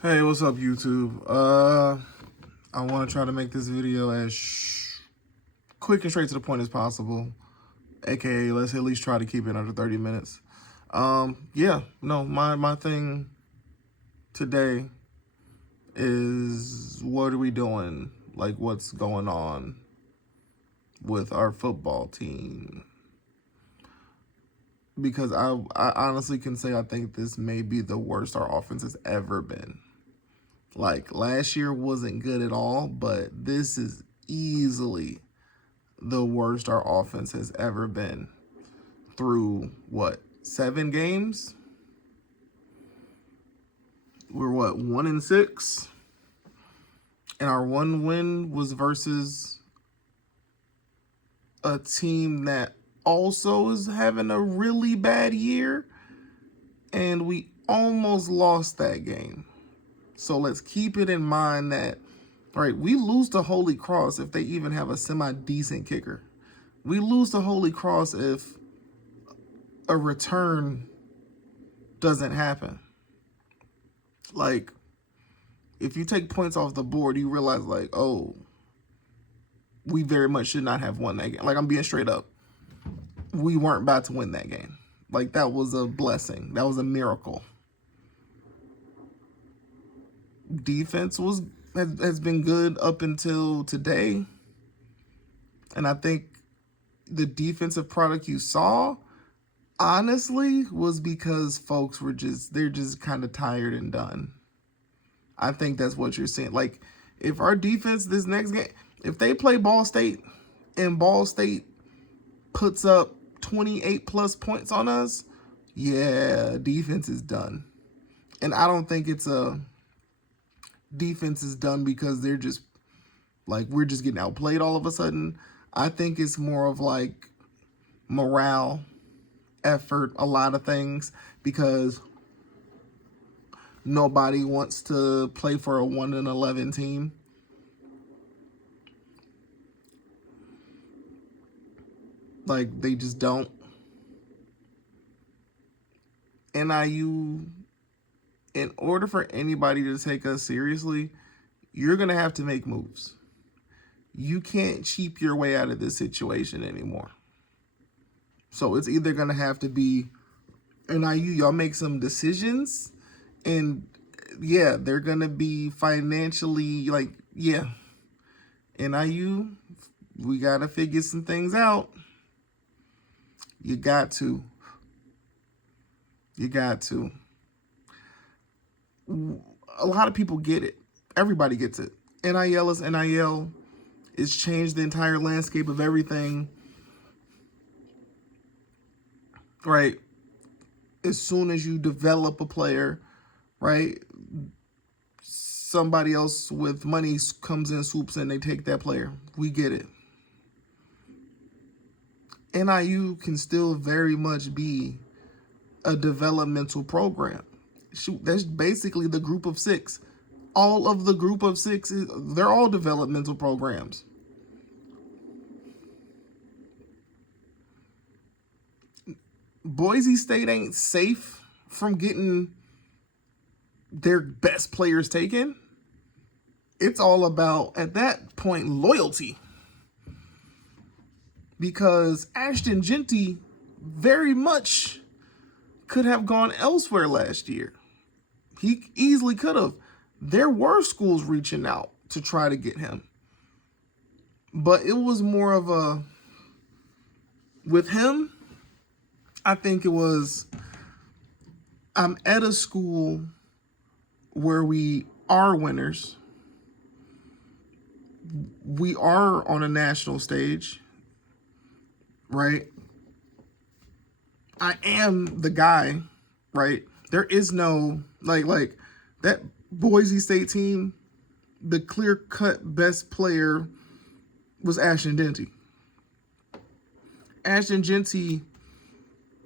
Hey, what's up, YouTube? I want to try to make this video as quick and straight to the point as possible. AKA, let's at least try to keep it under 30 minutes. Yeah, no, my thing today is what are we doing? Like, what's going on with our football team? Because I honestly can say I think this may be the worst our offense has ever been. Like, last year wasn't good at all, but this is easily the worst our offense has ever been through, what, 7 games? We're, what, 1-6? And our one win was versus a team that also is having a really bad year, and we almost lost that game. So let's keep it in mind that, right, we lose to Holy Cross if they even have a semi-decent kicker. We lose to Holy Cross if a return doesn't happen. Like, if you take points off the board, you realize, like, oh, we very much should not have won that game. Like, I'm being straight up. We weren't about to win that game. Like, that was a blessing. That was a miracle. Defense has been good up until today. And I think the defensive product you saw, honestly, was because folks they're just kind of tired and done. I think that's what you're seeing. Like, if our defense this next game, if they play Ball State and Ball State puts up 28 plus points on us, yeah, defense is done. And I don't think it's a defense is done because they're just like, we're just getting outplayed all of a sudden. I think it's more of like morale, effort, a lot of things, because nobody wants to play for a 1-11 team. Like, they just don't. NIU, in order for anybody to take us seriously, you're going to have to make moves. You can't cheap your way out of this situation anymore. So it's either going to have to be NIU, y'all make some decisions, and yeah, they're going to be financially, like, yeah, NIU, we got to figure some things out. You got to. You got to. A lot of people get it. Everybody gets it. NIL is NIL. It's changed the entire landscape of everything. Right? As soon as you develop a player, right, somebody else with money comes in, swoops in, they take that player. We get it. NIU can still very much be a developmental program. Shoot, that's basically the group of 6. All of the group of 6, they're all developmental programs. Boise State ain't safe from getting their best players taken. It's all about, at that point, loyalty. Because Ashton Jeanty very much could have gone elsewhere last year. He easily could have. There were schools reaching out to try to get him. But it was more of a, with him, I think it was, I'm at a school where we are winners. We are on a national stage, right? I am the guy, right? There is no, like that Boise State team, the clear-cut best player was Ashton Jeanty. Ashton Jeanty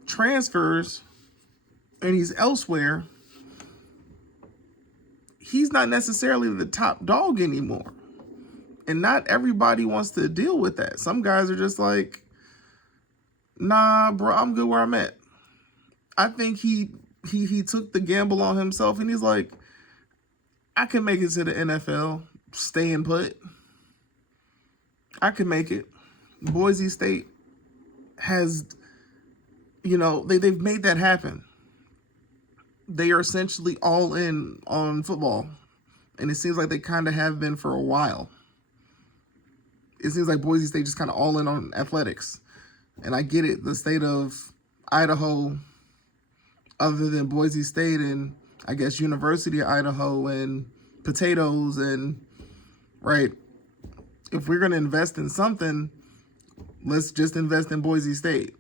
transfers and he's elsewhere. He's not necessarily the top dog anymore. And not everybody wants to deal with that. Some guys are just like, nah, bro, I'm good where I'm at. I think he took the gamble on himself, and he's like, I can make it to the NFL, staying put. I can make it. Boise State has, they've made that happen. They are essentially all in on football. And it seems like they kind of have been for a while. It seems like Boise State just kind of all in on athletics. And I get it. The state of Idaho, other than Boise State and I guess University of Idaho and potatoes and, right, if we're going to invest in something, let's just invest in Boise State.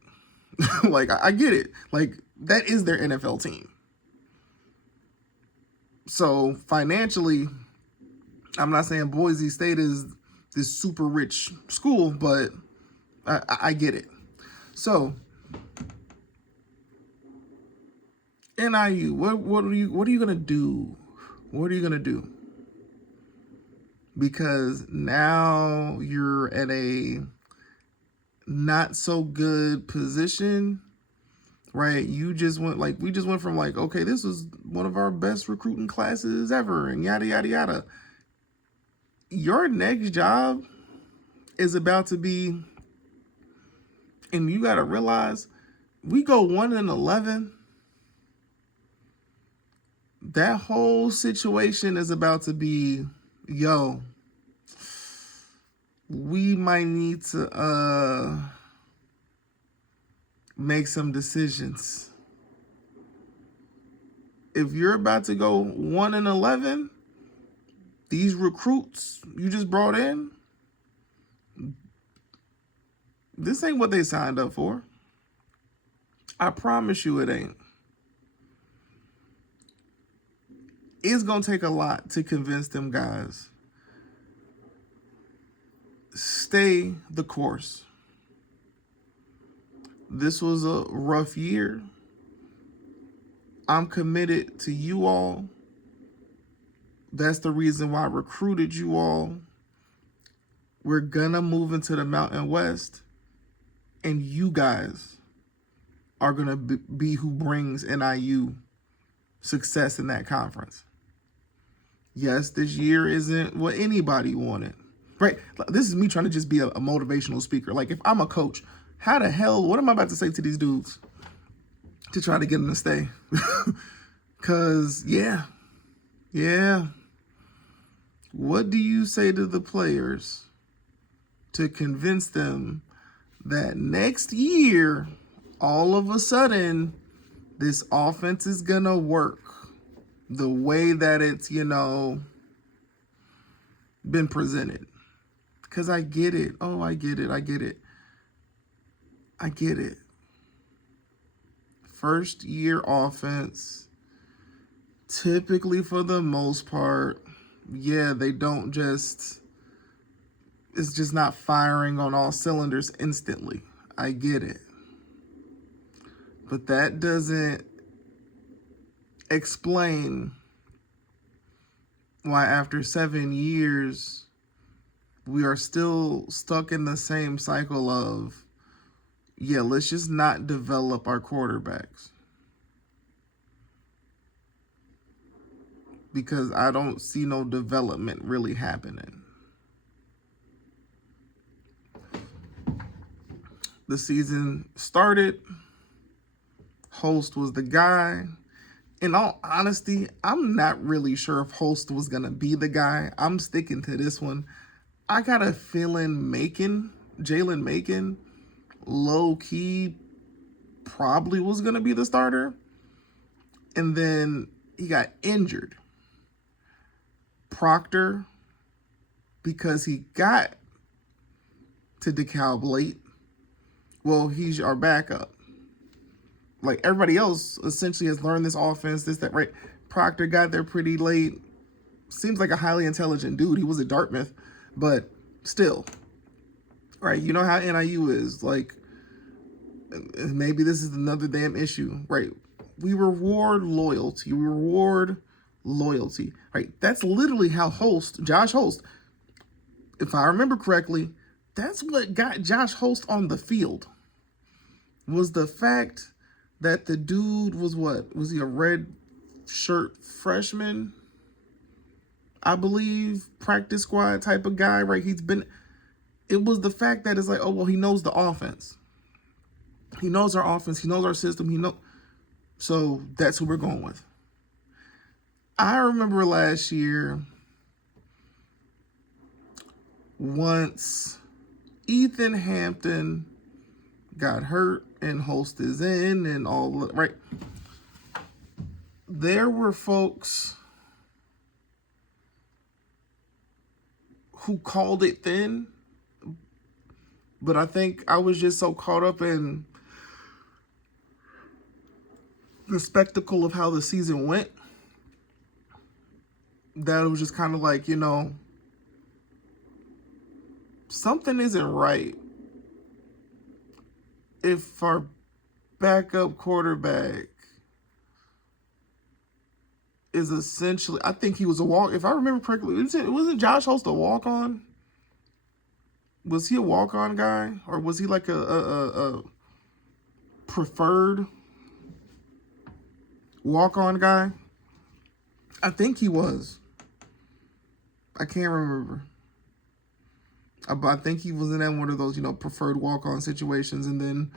Like, I get it. Like, that is their NFL team. So financially, I'm not saying Boise State is this super rich school, but I get it. So NIU, what are you gonna do? What are you gonna do? Because now you're at a not so good position, right? We just went from like, okay, this was one of our best recruiting classes ever, and yada yada yada. Your next job is about to be, and you gotta realize, we go 1-11. That whole situation is about to be, we might need to make some decisions. If you're about to go 1-11, these recruits you just brought in, this ain't what they signed up for. I promise you it ain't. It's going to take a lot to convince them guys. Stay the course. This was a rough year. I'm committed to you all. That's the reason why I recruited you all. We're going to move into the Mountain West. And you guys are going to be who brings NIU success in that conference. Yes, this year isn't what anybody wanted, right? This is me trying to just be a motivational speaker. Like, if I'm a coach, what am I about to say to these dudes to try to get them to stay? Because, yeah. What do you say to the players to convince them that next year, all of a sudden, this offense is going to work the way that it's, been presented? Because I get it. Oh, I get it. First year offense, typically for the most part, they don't it's just not firing on all cylinders instantly. I get it. But that doesn't explain why after 7 years we are still stuck in the same cycle of, let's just not develop our quarterbacks. Because I don't see no development really happening. The season started. Holst was the guy. In all honesty, I'm not really sure if Holst was going to be the guy. I'm sticking to this one. I got a feeling Jalen Macon, low-key, probably was going to be the starter. And then he got injured. Proctor, because he got to DeKalb late, he's our backup. Like, everybody else essentially has learned this offense, this, that, right? Proctor got there pretty late. Seems like a highly intelligent dude. He was at Dartmouth, but still, right? You know how NIU is. Like, maybe this is another damn issue, right? We reward loyalty. Right? That's literally how Josh Holst, if I remember correctly, that's what got Josh Holst on the field, was the fact that the dude was he a red shirt freshman? I believe, practice squad type of guy, right? It was the fact that it's like, oh, well, he knows the offense. He knows our offense. He knows our system. So that's who we're going with. I remember last year, once Ethan Hampton got hurt and Holst is in and all, right? There were folks who called it thin, but I think I was just so caught up in the spectacle of how the season went that it was just kind of like, something isn't right if our backup quarterback is essentially, I think he was a walk. If I remember correctly, wasn't Josh Holst a walk-on? Was he a walk-on guy, or was he like a preferred walk-on guy? I think he was. I can't remember. But I think he was in that one of those, preferred walk-on situations, and then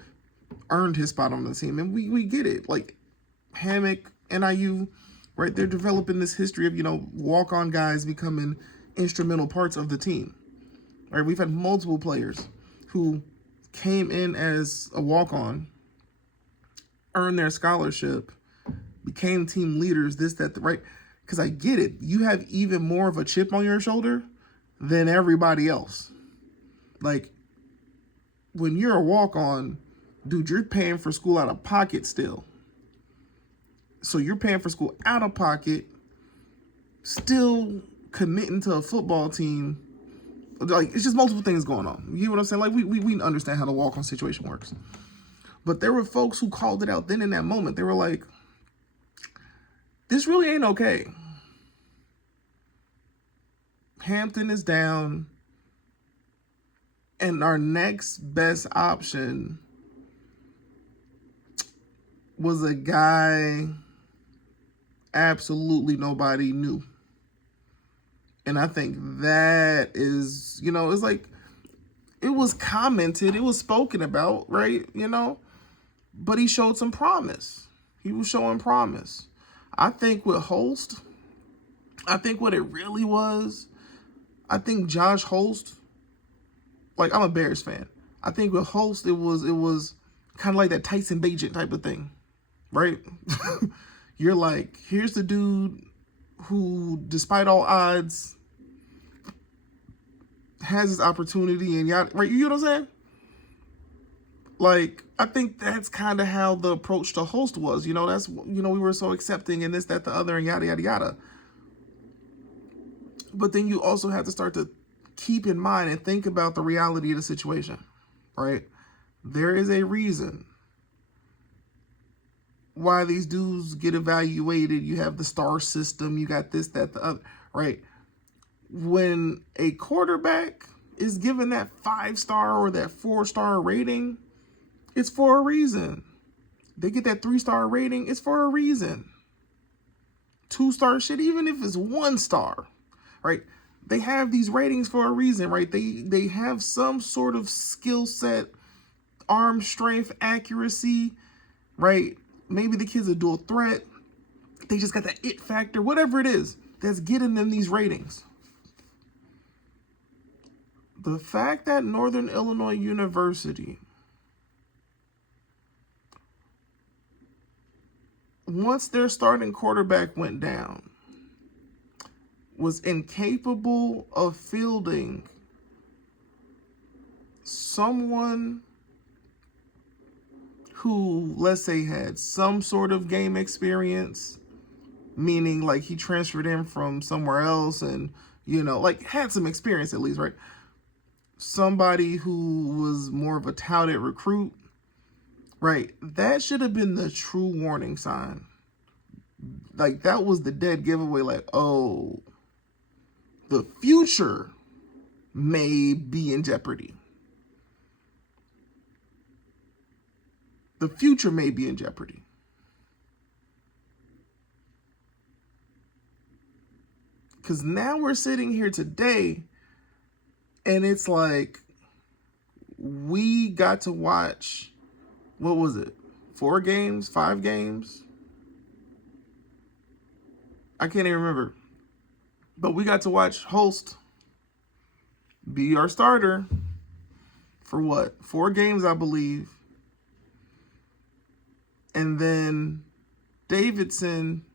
earned his spot on the team. And we get it. Like Hammock, NIU, right? They're developing this history of, walk-on guys becoming instrumental parts of the team. Right? We've had multiple players who came in as a walk-on, earned their scholarship, became team leaders, this, that, right? Because I get it. You have even more of a chip on your shoulder than everybody else. Like, when you're a walk-on, dude, you're paying for school out of pocket still. So you're paying for school out of pocket, still committing to a football team. Like, it's just multiple things going on. You know what I'm saying? Like, we understand how the walk-on situation works. But there were folks who called it out then in that moment. They were like, this really ain't okay. Hampton is down, and our next best option was a guy absolutely nobody knew. And I think that is, it's like, it was commented, it was spoken about, right? But he showed some promise. He was showing promise. I think with Holst, I think what it really was, I think Josh Holst, like, I'm a Bears fan. I think with Holst, it was kind of like that Tyson Bagent type of thing, right? You're like, here's the dude who, despite all odds, has his opportunity and right? You know what I'm saying? Like, I think that's kind of how the approach to Holst was. That's, we were so accepting and this, that, the other, and yada, yada, yada. But then you also have to start to keep in mind and think about the reality of the situation, right? There is a reason why these dudes get evaluated. You have the star system, you got this, that, the other, right? When a quarterback is given that 5-star or that 4-star rating, it's for a reason. They get that 3-star rating, it's for a reason. 2-star shit, even if it's 1 star, right? They have these ratings for a reason, right? They have some sort of skill set, arm strength, accuracy, right? Maybe the kid's a dual threat. They just got that it factor, whatever it is that's getting them these ratings. The fact that Northern Illinois University, once their starting quarterback went down, was incapable of fielding someone who, let's say, had some sort of game experience, meaning like he transferred in from somewhere else and, like had some experience at least, right? Somebody who was more of a touted recruit, right? That should have been the true warning sign. Like, that was the dead giveaway, like, oh, the future may be in jeopardy. The future may be in jeopardy. Because now we're sitting here today, and it's like we got to watch, what was it? 4 games, 5 games? I can't even remember. But we got to watch Holst be our starter for what? 4 games, I believe. And then Davidson.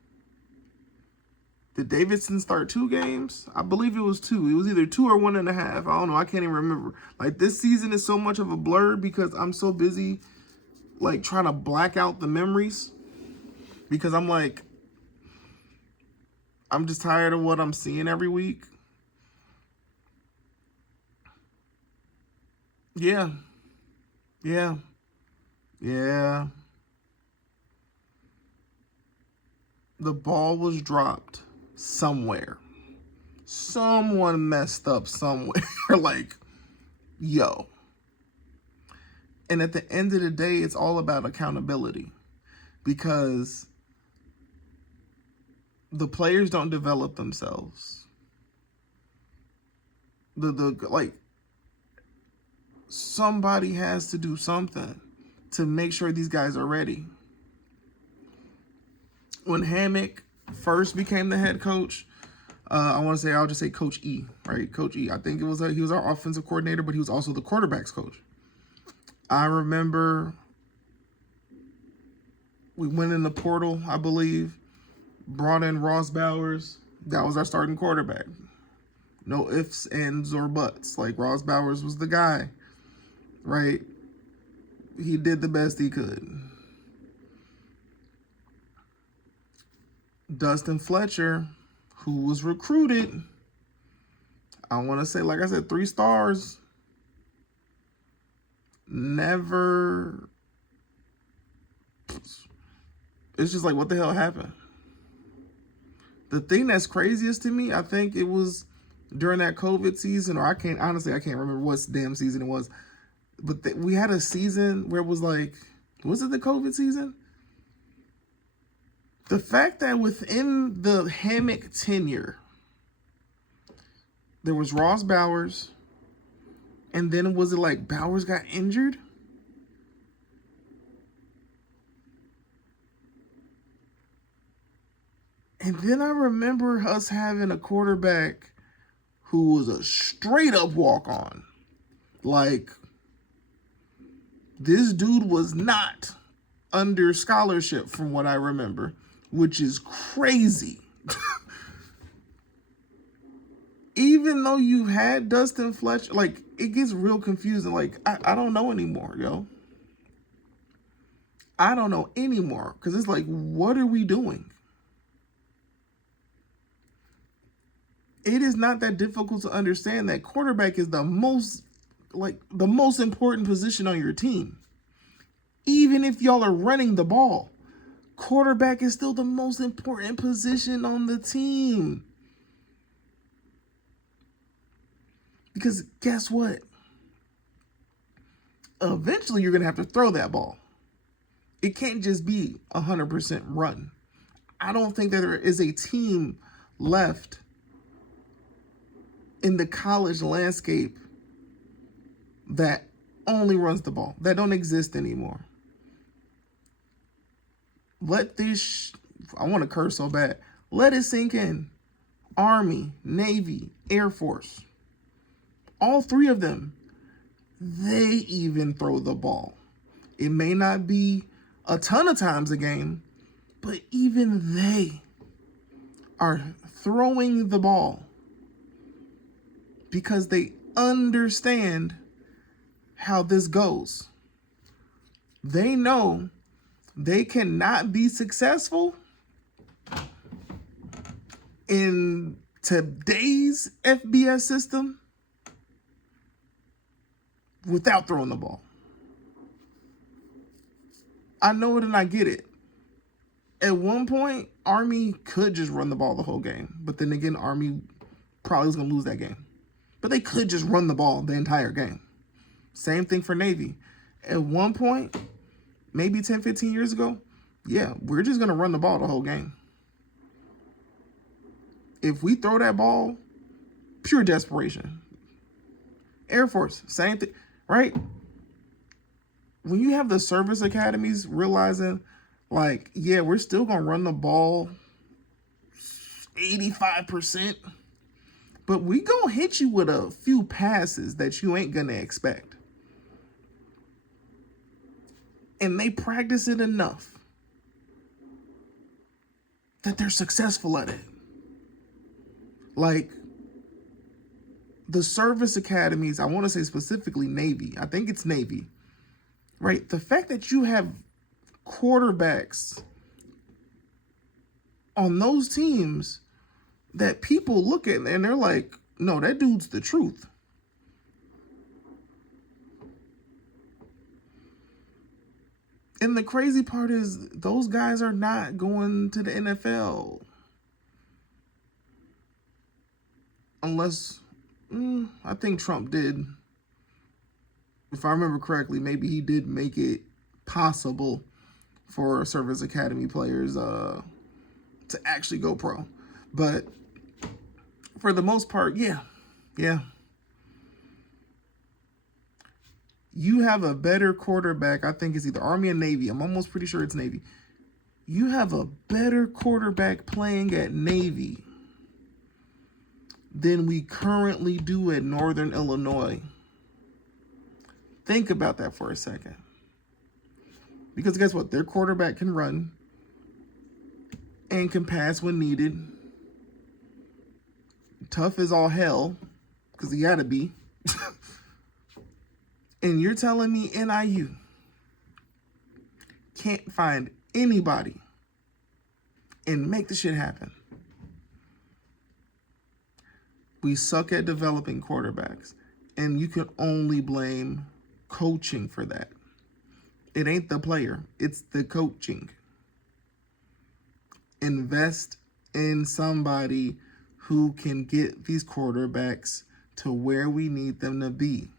Did Davidson start 2 games? I believe it was 2. It was either 2 or 1.5. I don't know. I can't even remember. Like, this season is so much of a blur because I'm so busy, like, trying to black out the memories. Because I'm like, I'm just tired of what I'm seeing every week. Yeah. Yeah. Yeah. The ball was dropped somewhere. Someone messed up somewhere. Like, yo. And at the end of the day, it's all about accountability. Because the players don't develop themselves. Like, somebody has to do something to make sure these guys are ready. When Hammock first became the head coach, I'll just say Coach E, right? Coach E. I think he was our offensive coordinator, but he was also the quarterback's coach. I remember we went in the portal, I believe, brought in Ross Bowers. That was our starting quarterback. No ifs, ands, or buts. Like, Ross Bowers was the guy, right? He did the best he could. Dustin Fletcher, who was recruited, I want to say, like I said, 3 stars, never. It's just like, what the hell happened? The thing that's craziest to me, I think it was during that COVID season, or I can't remember what damn season it was. But we had a season where it was like, was it the COVID season? The fact that within the Hammock tenure, there was Ross Bowers, and then was it like Bowers got injured? And then I remember us having a quarterback who was a straight up walk-on. Like, this dude was not under scholarship from what I remember, which is crazy. Even though you had Dustin Fletcher, like, it gets real confusing. Like, I don't know anymore, yo. I don't know anymore. Because it's like, what are we doing? It is not that difficult to understand that quarterback is the most important position on your team. Even if y'all are running the ball, quarterback is still the most important position on the team. Because guess what? Eventually, you're going to have to throw that ball. It can't just be 100% run. I don't think that there is a team left in the college landscape that only runs the ball. That don't exist anymore. I want to curse so bad. Let it sink in. Army, Navy, Air Force. All 3 of them, they even throw the ball. It may not be a ton of times a game, but even they are throwing the ball because they understand how this goes. They know they cannot be successful in today's FBS system without throwing the ball. I know it and I get it. At one point, Army could just run the ball the whole game. But then again, Army probably was going to lose that game. But they could just run the ball the entire game. Same thing for Navy. At one point, maybe 10, 15 years ago, yeah, we're just going to run the ball the whole game. If we throw that ball, pure desperation. Air Force, same thing, right? When you have the service academies realizing, like, yeah, we're still going to run the ball 85%, but we going to hit you with a few passes that you ain't going to expect. And they practice it enough that they're successful at it. Like, the service academies, I want to say specifically Navy. I think it's Navy, right? The fact that you have quarterbacks on those teams that people look at and they're like, no, that dude's the truth. And the crazy part is those guys are not going to the NFL. Unless, I think Trump did. If I remember correctly, maybe he did make it possible for service academy players to actually go pro. But for the most part, yeah. You have a better quarterback. I think it's either Army or Navy. I'm almost pretty sure it's Navy. You have a better quarterback playing at Navy than we currently do at Northern Illinois. Think about that for a second. Because guess what? Their quarterback can run and can pass when needed. Tough as all hell, because he gotta be. And you're telling me NIU can't find anybody and make the shit happen. We suck at developing quarterbacks, and you can only blame coaching for that. It ain't the player, it's the coaching. Invest in somebody who can get these quarterbacks to where we need them to be.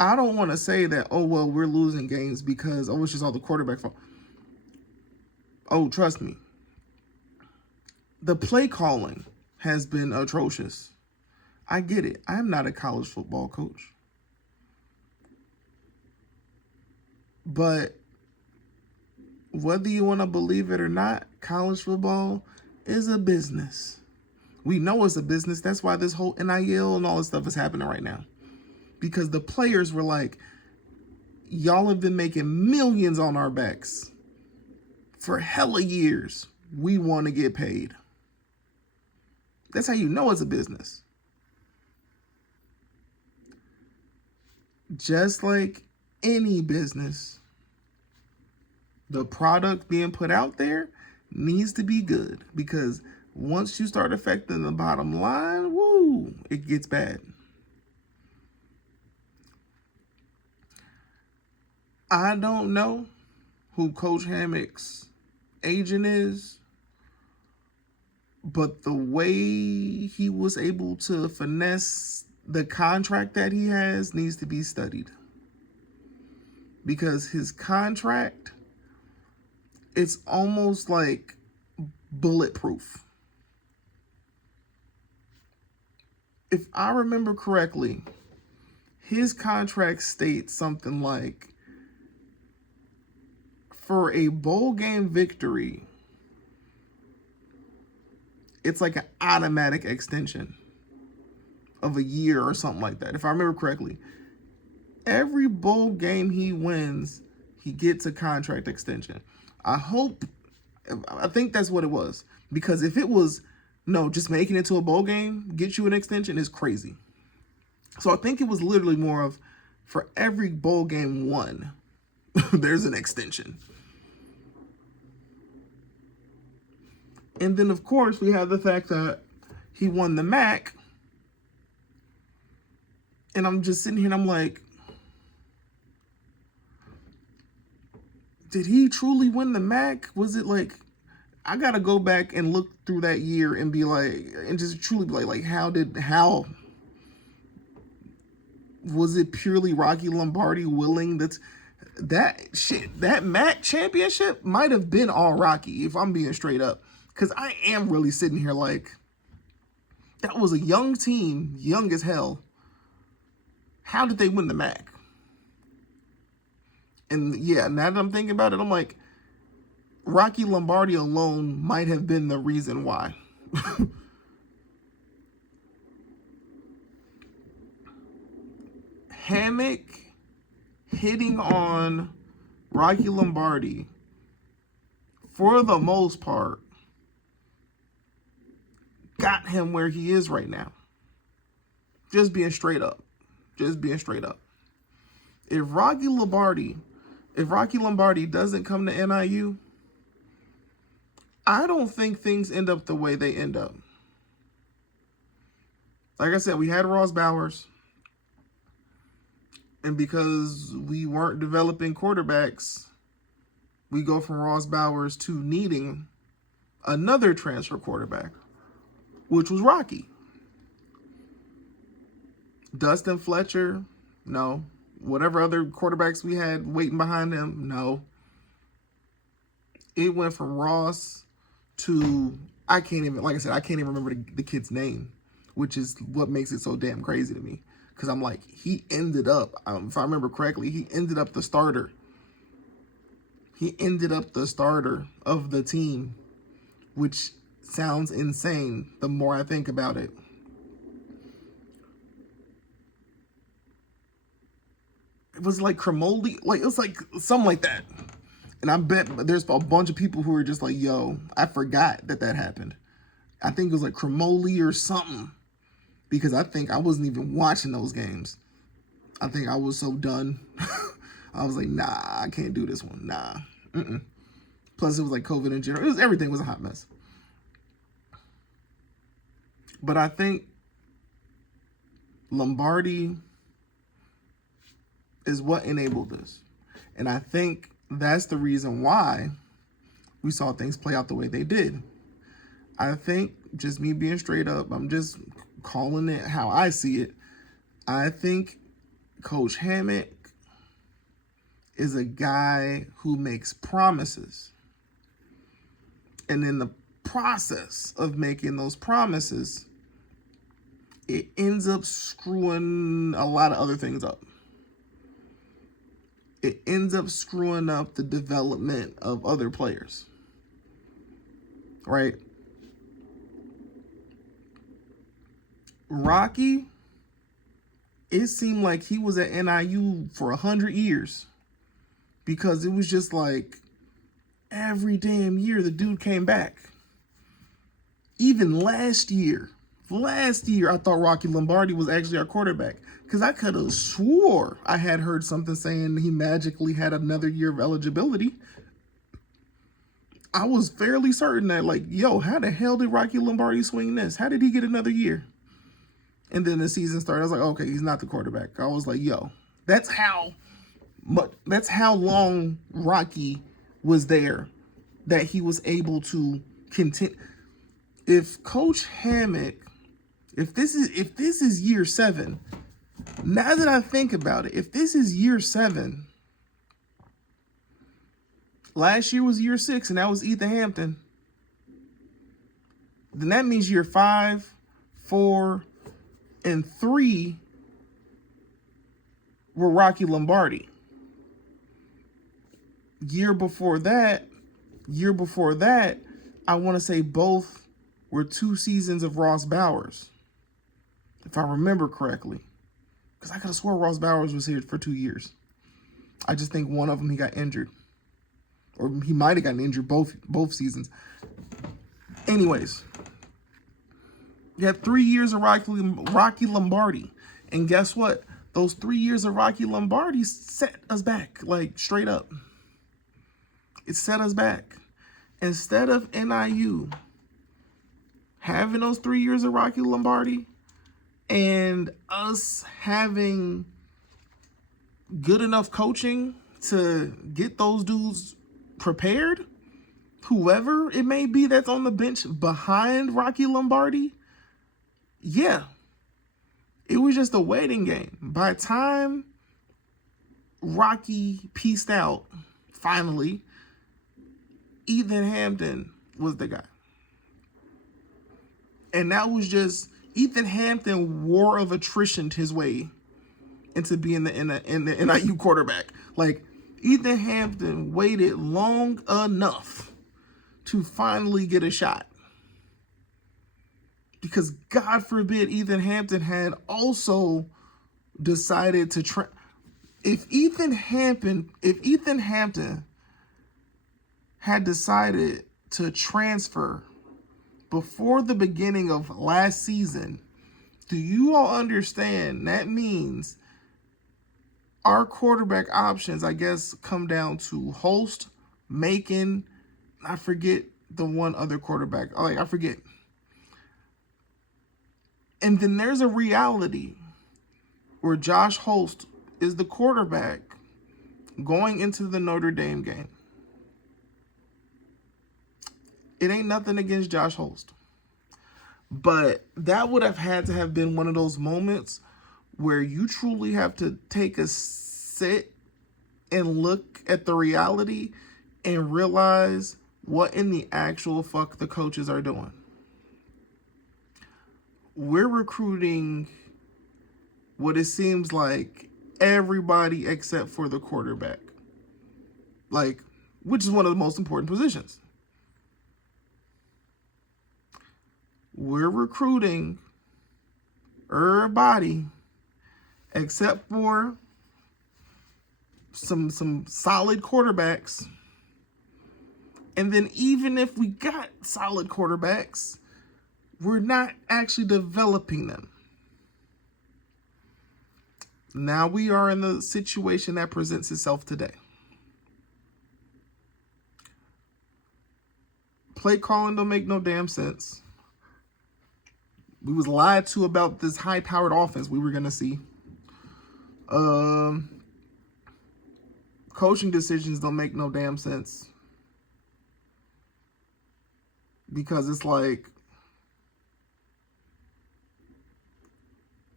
I don't want to say that, oh, well, we're losing games because, oh, it's just all the quarterback fault. Oh, trust me. The play calling has been atrocious. I get it. I'm not a college football coach. But whether you want to believe it or not, college football is a business. We know it's a business. That's why this whole NIL and all this stuff is happening right now. Because the players were like, y'all have been making millions on our backs for hella years. We want to get paid. That's how you know it's a business. Just like any business, the product being put out there needs to be good. Because once you start affecting the bottom line, woo, it gets bad. I don't know who Coach Hammock's agent is, but the way he was able to finesse the contract that he has needs to be studied. Because his contract, it's almost like bulletproof. If I remember correctly, his contract states something like, for a bowl game victory, it's like an automatic extension of a year or something like that, if I remember correctly. Every bowl game he wins, he gets a contract extension. I think that's what it was. Because if it was, no, just making it to a bowl game, get you an extension is crazy. So I think it was literally more of, for every bowl game won, there's an extension. And then, of course, we have the fact that he won the MAC. And I'm just sitting here and I'm like, did he truly win the MAC? Was it like, I got to go back and look through that year and be like, and just truly be like, how was it purely Rocky Lombardi willing that MAC championship might have been all Rocky, if I'm being straight up. Because I am really sitting here like, that was a young team, young as hell. How did they win the MAC? And yeah, now that I'm thinking about it, I'm like, Rocky Lombardi alone might have been the reason why. Hammock hitting on Rocky Lombardi, for the most part, got him where he is right now. Just being straight up. Just being straight up. If Rocky Lombardi doesn't come to NIU, I don't think things end up the way they end up. Like I said, we had Ross Bowers. And because we weren't developing quarterbacks, we go from Ross Bowers to needing another transfer quarterback, which was Rocky. Dustin Fletcher, no. Whatever other quarterbacks we had waiting behind him, no. It went from Ross to, I can't even remember the kid's name, which is what makes it so damn crazy to me. Because I'm like, he ended up, if I remember correctly, he ended up the starter. He ended up the starter of the team, which sounds insane the more I think about it. It was like Cremoli, like it was like something like that. And I bet there's a bunch of people who are just like, yo, I forgot that happened. I think it was like Cremoli or something. Because I think I wasn't even watching those games. I think I was so done. I was like, nah, I can't do this one. Nah. Plus, it was like COVID in general. Everything was a hot mess. But I think Lombardi is what enabled this. And I think that's the reason why we saw things play out the way they did. I think, just me being straight up, I'm just calling it how I see it. I think Coach Hammock is a guy who makes promises. And in the process of making those promises, it ends up screwing a lot of other things up. It ends up screwing up the development of other players. Right? Rocky, it seemed like he was at NIU for 100 years. Because it was just like every damn year the dude came back. Even last year, I thought Rocky Lombardi was actually our quarterback. Because I could have swore I had heard something saying he magically had another year of eligibility. I was fairly certain that, like, yo, how the hell did Rocky Lombardi swing this? How did he get another year? And then the season started. I was like, okay, he's not the quarterback. I was like, yo, that's how long Rocky was there, that he was able to continue. If Coach Hammock, if this is year 7, now that I think about it, if this is year 7, last year was year 6, and that was Ethan Hampton, then that means year 5, 4, and 3 were Rocky Lombardi. Year before that, I want to say both were 2 seasons of Ross Bowers, if I remember correctly. Because I could have swore Ross Bowers was here for 2 years. I just think one of them he got injured. Or he might have gotten injured both seasons. Anyways, you had 3 years of Rocky Lombardi. And guess what? Those 3 years of Rocky Lombardi set us back, like straight up. It set us back. Instead of NIU having those 3 years of Rocky Lombardi and us having good enough coaching to get those dudes prepared, whoever it may be that's on the bench behind Rocky Lombardi, yeah, it was just a waiting game. By the time Rocky pieced out, finally, Ethan Hampton was the guy. And that was just Ethan Hampton war of attrition his way into being the NIU quarterback. Like, Ethan Hampton waited long enough to finally get a shot. Because God forbid Ethan Hampton had also decided to if Ethan Hampton had decided to transfer before the beginning of last season, do you all understand that means our quarterback options, I guess, come down to Holst, Macon, I forget the one other quarterback. Like, I forget. And then there's a reality where Josh Holst is the quarterback going into the Notre Dame game. It ain't nothing against Josh Holst. But that would have had to have been one of those moments where you truly have to take a sit and look at the reality and realize what in the actual fuck the coaches are doing. We're recruiting what it seems like everybody except for the quarterback. Like, which is one of the most important positions. We're recruiting everybody except for some solid quarterbacks. And then even if we got solid quarterbacks, we're not actually developing them. Now we are in the situation that presents itself today. Play calling don't make no damn sense. We was lied to about this high-powered offense we were going to see. Coaching decisions don't make no damn sense. Because it's like,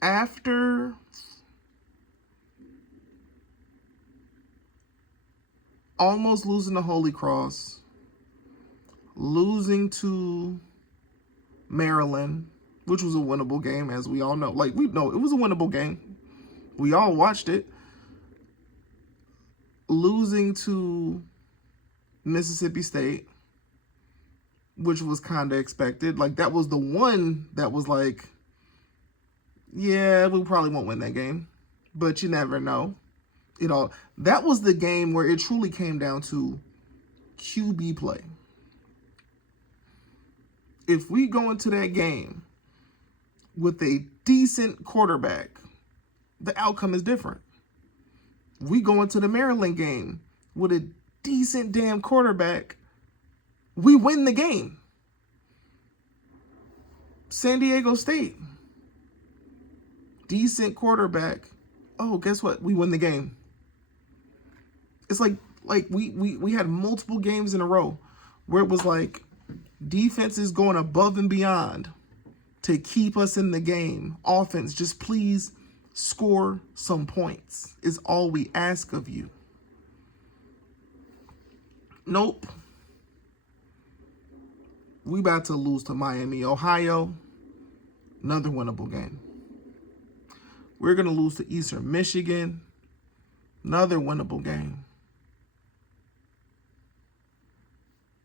after almost losing the Holy Cross, losing to Maryland, which was a winnable game, as we all know. Like, we know it was a winnable game. We all watched it. Losing to Mississippi State, which was kind of expected. Like, that was the one that was like, yeah, we probably won't win that game. But you never know. That was the game where it truly came down to QB play. If we go into that game with a decent quarterback, the outcome is different. We go into the Maryland game with a decent damn quarterback, we win the game. San Diego State, decent quarterback. Oh, guess what? We win the game. It's like we had multiple games in a row where it was like defense is going above and beyond to keep us in the game. Offense, just please score some points is all we ask of you. Nope. We about to lose to Miami, Ohio. Another winnable game. We're going to lose to Eastern Michigan. Another winnable game.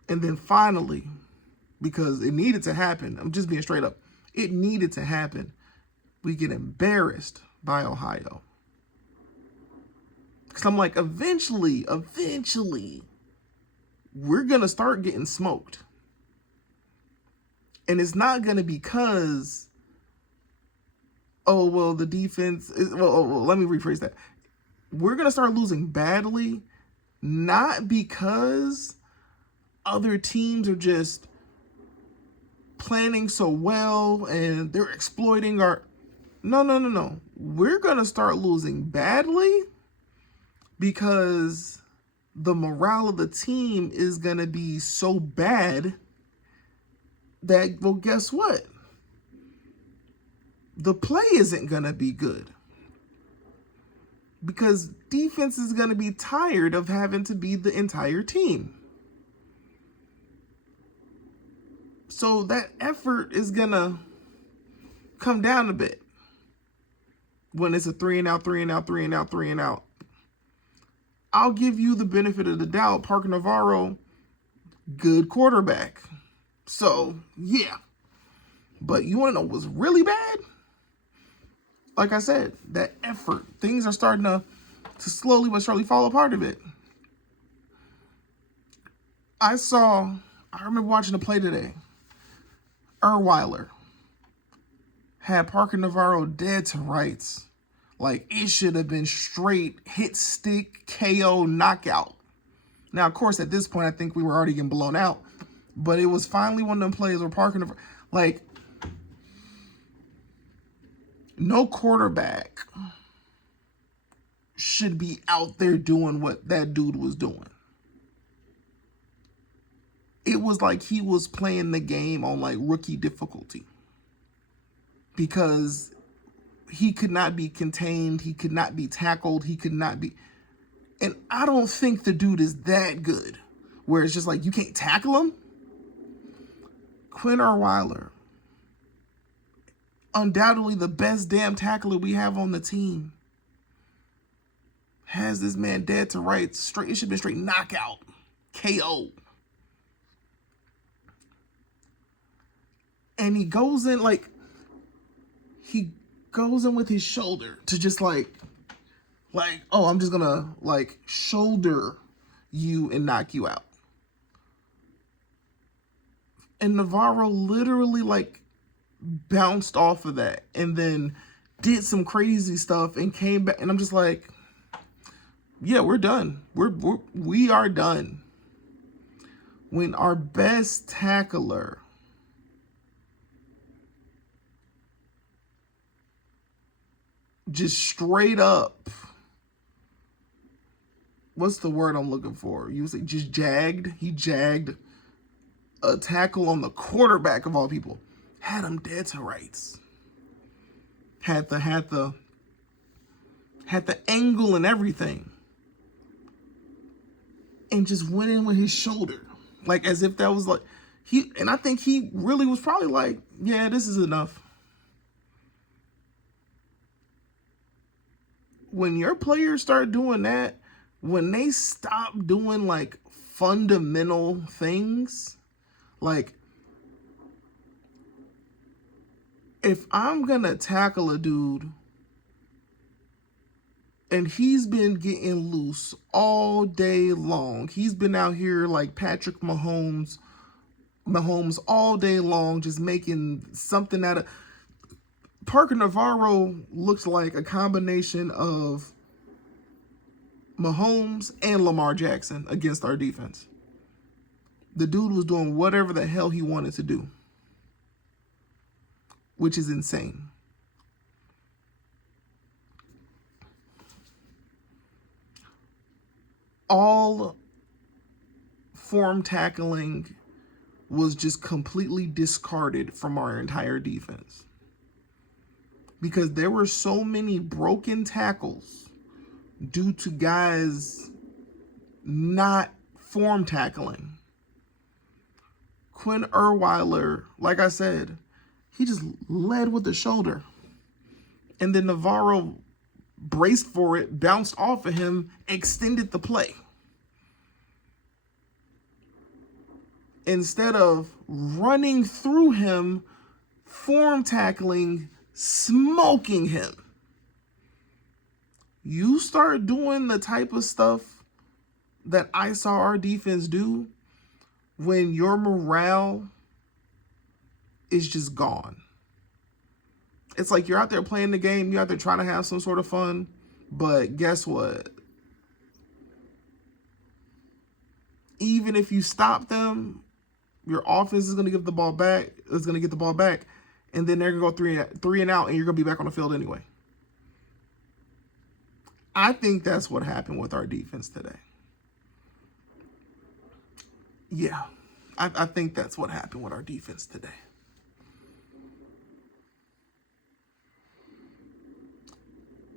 And then finally, because it needed to happen, I'm just being straight up, it needed to happen, we get embarrassed by Ohio. Because I'm like, eventually, we're going to start getting smoked. And it's not going to be because, oh, well, the defense is, well, let me rephrase that. We're going to start losing badly, not because other teams are just planning so well and they're exploiting our... No. We're going to start losing badly because the morale of the team is going to be so bad that, well, guess what? The play isn't going to be good. Because defense is going to be tired of having to be the entire team. So that effort is going to come down a bit when it's a 3-and-out, 3-and-out, 3-and-out, 3-and-out. I'll give you the benefit of the doubt. Parker Navarro, good quarterback. So, yeah. But you want to know what's really bad? Like I said, that effort. Things are starting to slowly but surely fall apart a bit. I remember watching the play today. Erweiler had Parker Navarro dead to rights. Like, it should have been straight hit stick, KO, knockout. Now, of course, at this point, I think we were already getting blown out. But it was finally one of them plays where Parker Navarro, like, no quarterback should be out there doing what that dude was doing. It was like he was playing the game on, like, rookie difficulty. Because he could not be contained. He could not be tackled. He could not be... And I don't think the dude is that good, where it's just like, you can't tackle him. Quinn Erweiler, undoubtedly the best damn tackler we have on the team, has this man dead to rights. Straight, it should have been straight knockout, KO. And he goes in with his shoulder to just like, oh, I'm just gonna like shoulder you and knock you out. And Navarro literally like bounced off of that and then did some crazy stuff and came back. And I'm just like, yeah, we're done. We are done. When our best tackler just straight up, what's the word I'm looking for? You say just jagged. He jagged a tackle on the quarterback of all people. Had him dead to rights. Had the angle and everything. And just went in with his shoulder. Like as if that was like and I think he really was probably like, yeah, this is enough. When your players start doing that, when they stop doing like fundamental things, like if I'm gonna tackle a dude and he's been getting loose all day long, he's been out here like Patrick Mahomes all day long, just making something out of... Parker Navarro looks like a combination of Mahomes and Lamar Jackson against our defense. The dude was doing whatever the hell he wanted to do, which is insane. All form tackling was just completely discarded from our entire defense. Because there were so many broken tackles due to guys not form tackling. Quinn Erweiler, like I said, he just led with the shoulder. And then Navarro braced for it, bounced off of him, extended the play. Instead of running through him, form tackling, smoking him. You start doing the type of stuff that I saw our defense do when your morale is just gone. It's like you're out there playing the game, you're out there trying to have some sort of fun, but guess what? Even if you stop them, your offense is going to give the ball back, is going to get the ball back, and then they're going to go three and out, and you're going to be back on the field anyway. I think that's what happened with our defense today. Yeah, I think that's what happened with our defense today.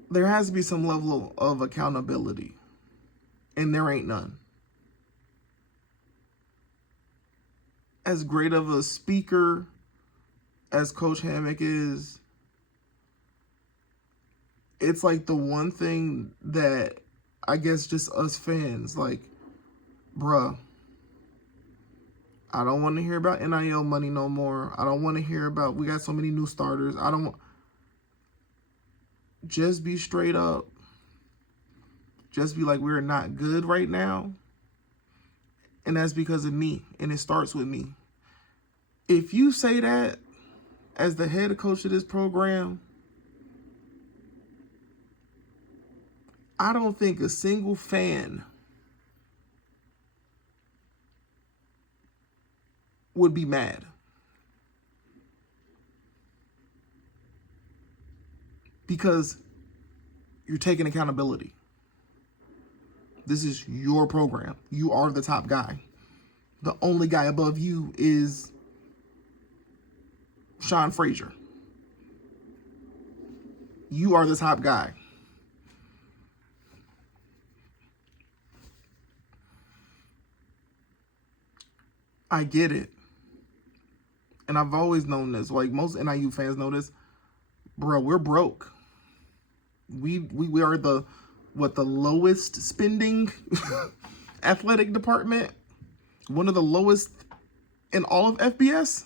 There has to be some level of accountability, and there ain't none. as great of a speaker as Coach Hammock is, it's like the one thing that I guess just us fans, like, bruh, I don't want to hear about NIL money no more. I don't want to hear about, we got so many new starters. I don't want, just be straight up. Just be like, we're not good right now. And that's because of me. And it starts with me. If you say that as the head coach of this program, I don't think a single fan would be mad. Because you're taking accountability. This is your program. You are the top guy. The only guy above you is Sean Frazier. You are the top guy. I get it. And I've always known this. Like most NIU fans know this. Bro, we're broke. We are the lowest spending athletic department. One of the lowest in all of FBS.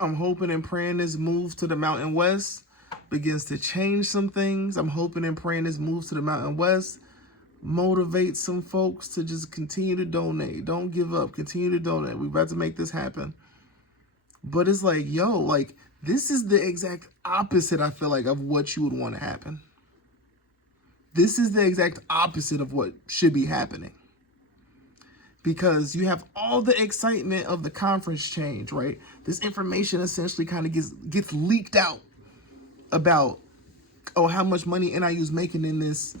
I'm hoping and praying this move to the Mountain West begins to change some things. I'm hoping and praying this move to the Mountain West motivates some folks to just continue to donate. Don't give up. Continue to donate. We're about to make this happen. But it's like, yo, like, this is the exact opposite, I feel like, of what you would want to happen. This is the exact opposite of what should be happening. Because you have all the excitement of the conference change, right? This information essentially kind of gets leaked out about, oh, how much money NIU's making in this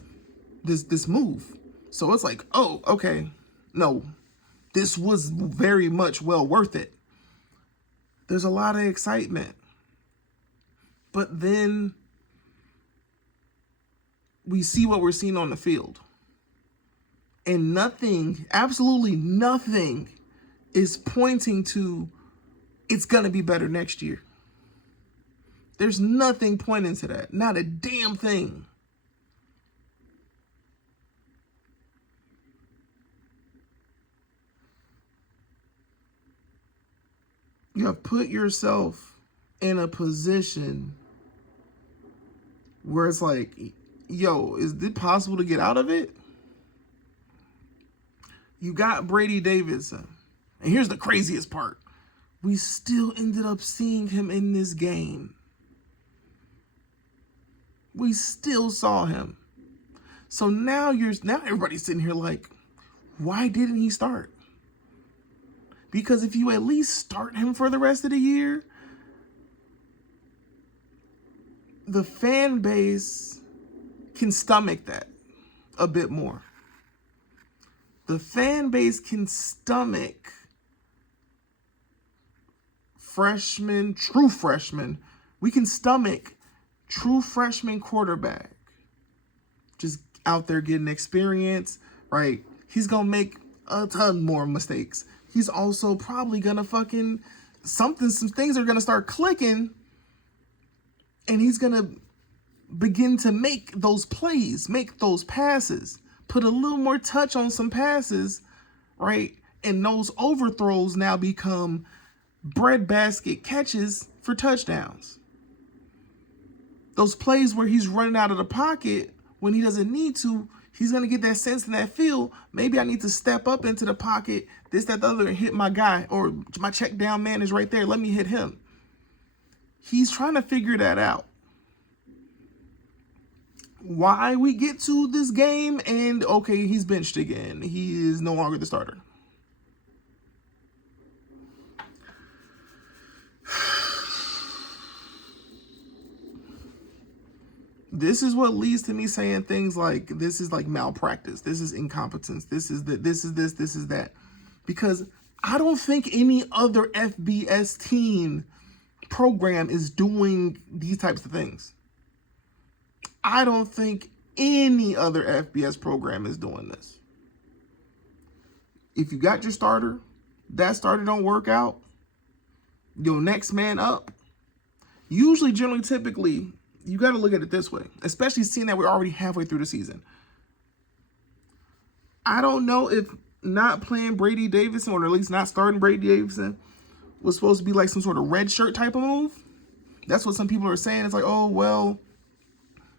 move. So it's like, oh, okay, no, this was very much well worth it. There's a lot of excitement. But then we see what we're seeing on the field. And nothing, absolutely nothing, is pointing to it's going to be better next year. There's nothing pointing to that. Not a damn thing. You have put yourself in a position where it's like, yo, is it possible to get out of it? You got Brady Davidson. And here's the craziest part. We still ended up seeing him in this game. We still saw him. So now everybody's sitting here like, why didn't he start? Because if you at least start him for the rest of the year, the fan base can stomach that a bit more. The fan base can stomach freshmen, true freshmen. We can stomach true freshman quarterback just out there getting experience, right? He's going to make a ton more mistakes. He's also probably going to some things are going to start clicking, and he's going to begin to make those plays, make those passes, put a little more touch on some passes, right? And those overthrows now become breadbasket catches for touchdowns. Those plays where he's running out of the pocket when he doesn't need to, he's going to get that sense in that feel. Maybe I need to step up into the pocket, this, that, the other, and hit my guy, or my check down man is right there. Let me hit him. He's trying to figure that out. Why we get to this game and, okay, he's benched again. He is no longer the starter. This is what leads to me saying things like, this is like malpractice. This is incompetence. This is that. Because I don't think any other FBS team program is doing these types of things. I don't think any other FBS program is doing this. If you got your starter, that starter don't work out, your next man up. Usually, generally, typically, you got to look at it this way, especially seeing that we're already halfway through the season. I don't know if not playing Brady Davidson, or at least not starting Brady Davidson, was supposed to be like some sort of red shirt type of move. That's what some people are saying. It's like, oh, well,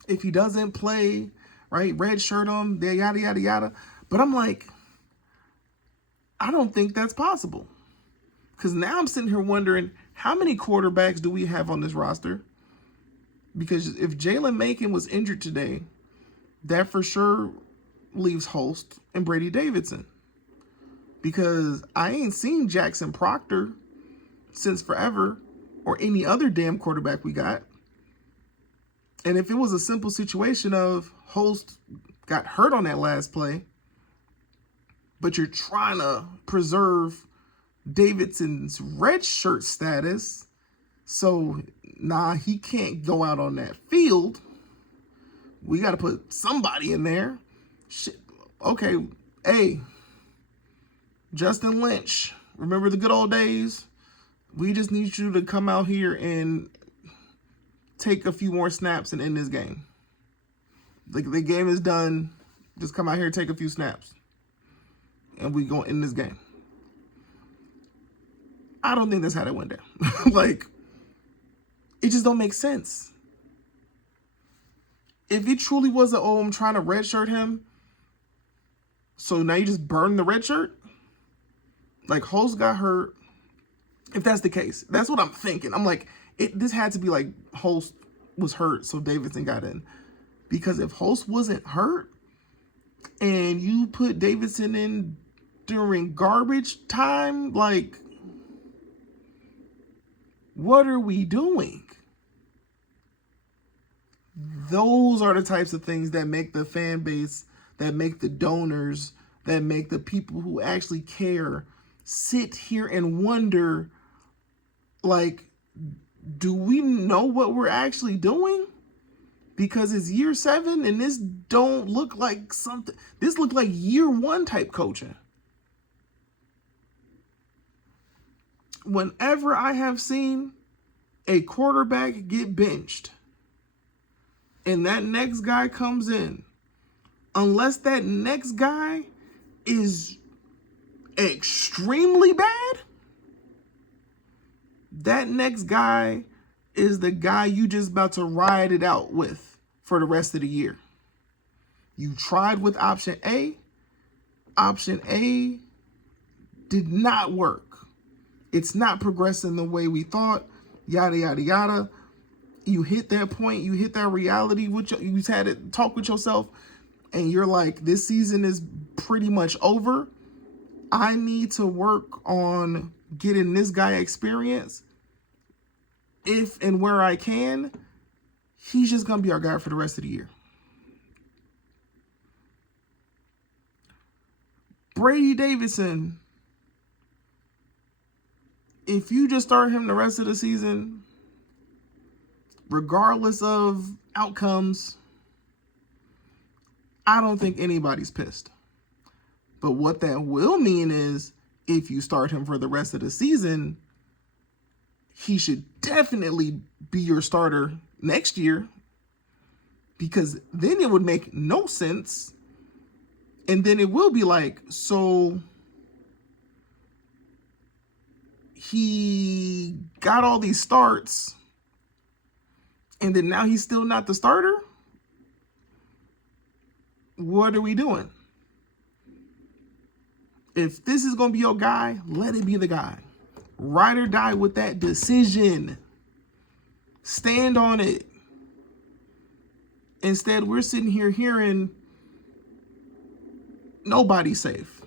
if he doesn't play, right, red shirt him, yada, yada, yada. But I'm like, I don't think that's possible. Because now I'm sitting here wondering, how many quarterbacks do we have on this roster? Because if Jalen Macon was injured today, that for sure leaves Holst and Brady Davidson. Because I ain't seen Jackson Proctor since forever, or any other damn quarterback we got. And if it was a simple situation of Holst got hurt on that last play, but you're trying to preserve Davidson's red shirt status, so he can't go out on that field. We got to put somebody in there. Shit. Okay, hey, Justin Lynch, remember the good old days? We just need you to come out here and take a few more snaps and end this game. The game is done. Just come out here and take a few snaps, and we gonna end this game. I don't think that's how that went down. Like, it just don't make sense. If it truly was I'm trying to redshirt him, so now you just burn the red shirt? Like, Holst got hurt. If that's the case, that's what I'm thinking. I'm like, this had to be like Holst was hurt, so Davidson got in. Because if Holst wasn't hurt and you put Davidson in during garbage time, like, what are we doing? Those are the types of things that make the fan base, that make the donors, that make the people who actually care sit here and wonder, like, do we know what we're actually doing? Because it's year 7 and this don't look like something. This looked like year 1 type coaching. Whenever I have seen a quarterback get benched and that next guy comes in, unless that next guy is extremely bad, that next guy is the guy you just about to ride it out with for the rest of the year. You tried with option A. Option A did not work. It's not progressing the way we thought. Yada, yada, yada. You hit that point. You hit that reality. You had to talk with yourself. And you're like, this season is pretty much over. I need to work on getting this guy experience. If and where I can, he's just going to be our guy for the rest of the year. Brady Davidson, if you just start him the rest of the season, regardless of outcomes, I don't think anybody's pissed. But what that will mean is, if you start him for the rest of the season, he should definitely be your starter next year, because then it would make no sense. And then it will be like, so he got all these starts and then now he's still not the starter? What are we doing? If this is going to be your guy, let it be the guy. Ride or die with that decision. Stand on it. Instead, we're sitting here hearing nobody's safe.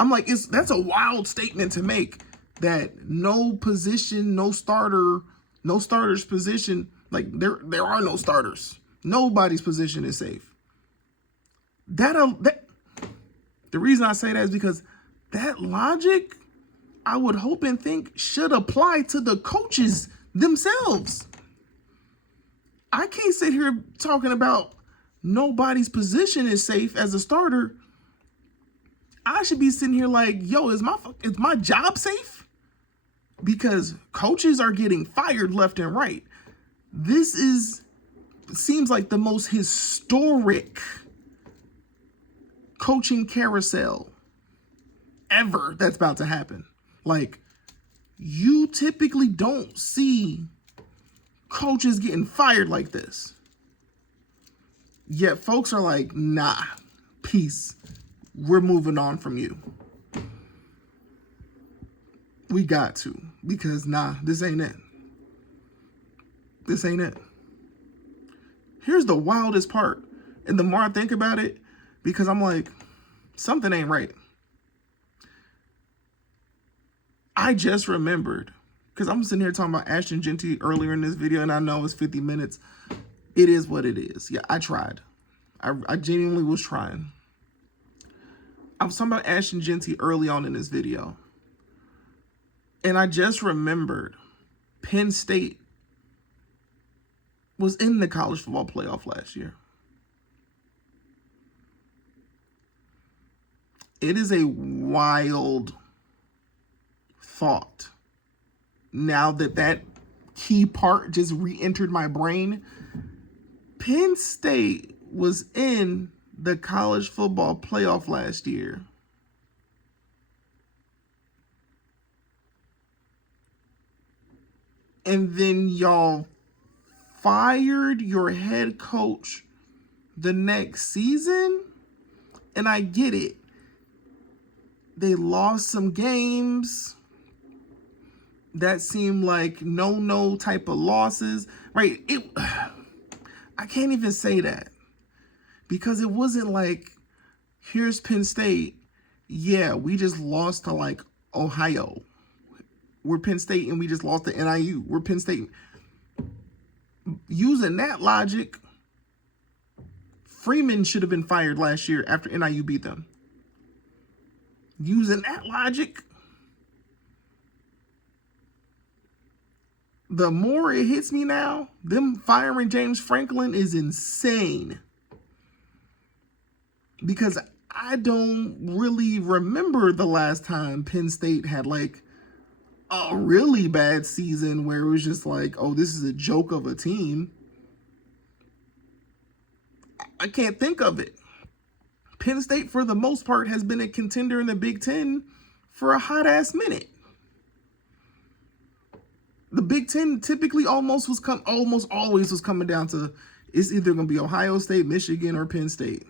I'm like, that's a wild statement to make, that no position, no starter's position, like there are no starters. Nobody's position is safe. The reason I say that is because that logic, I would hope and think, should apply to the coaches themselves. I can't sit here talking about nobody's position is safe as a starter. I should be sitting here like, yo, is my job safe? Because coaches are getting fired left and right. This seems like the most historic coaching carousel ever that's about to happen. Like, you typically don't see coaches getting fired like this. Yet folks are like, nah, peace. We're moving on from you. We got to, because nah, this ain't it. This ain't it. Here's the wildest part. And the more I think about it, because I'm like, something ain't right. I just remembered, because I'm sitting here talking about Ashton Jeanty earlier in this video, and I know it's 50 minutes. It is what it is. Yeah, I tried. I genuinely was trying. I was talking about Ashton Jeanty early on in this video. And I just remembered Penn State was in the college football playoff last year. It is a wild thought. Now that key part just re-entered my brain, Penn State was in the college football playoff last year. And then y'all fired your head coach the next season? And I get it. They lost some games that seemed like no type of losses, right? I can't even say that, because it wasn't like, here's Penn State. Yeah, we just lost to like Ohio. We're Penn State and we just lost to NIU. We're Penn State. Using that logic, Freeman should have been fired last year after NIU beat them. Using that logic, the more it hits me now, them firing James Franklin is insane. Because I don't really remember the last time Penn State had like a really bad season where it was just like, oh, this is a joke of a team. I can't think of it. Penn State, for the most part, has been a contender in the Big Ten for a hot ass minute. The Big Ten typically almost always was coming down to, it's either going to be Ohio State, Michigan, or Penn State.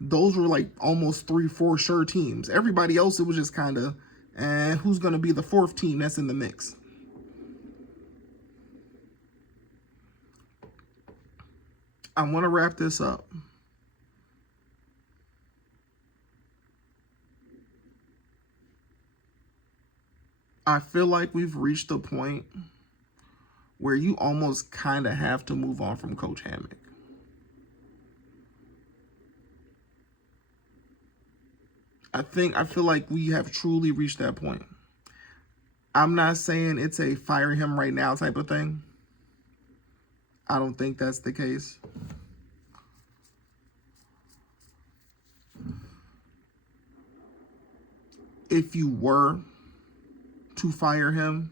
Those were like almost 3-4 sure teams. Everybody else, it was just kind of, who's going to be the fourth team that's in the mix? I want to wrap this up. I feel like we've reached a point where you almost kind of have to move on from Coach Hammock. I feel like we have truly reached that point. I'm not saying it's a fire him right now type of thing. I don't think that's the case. If you were to fire him,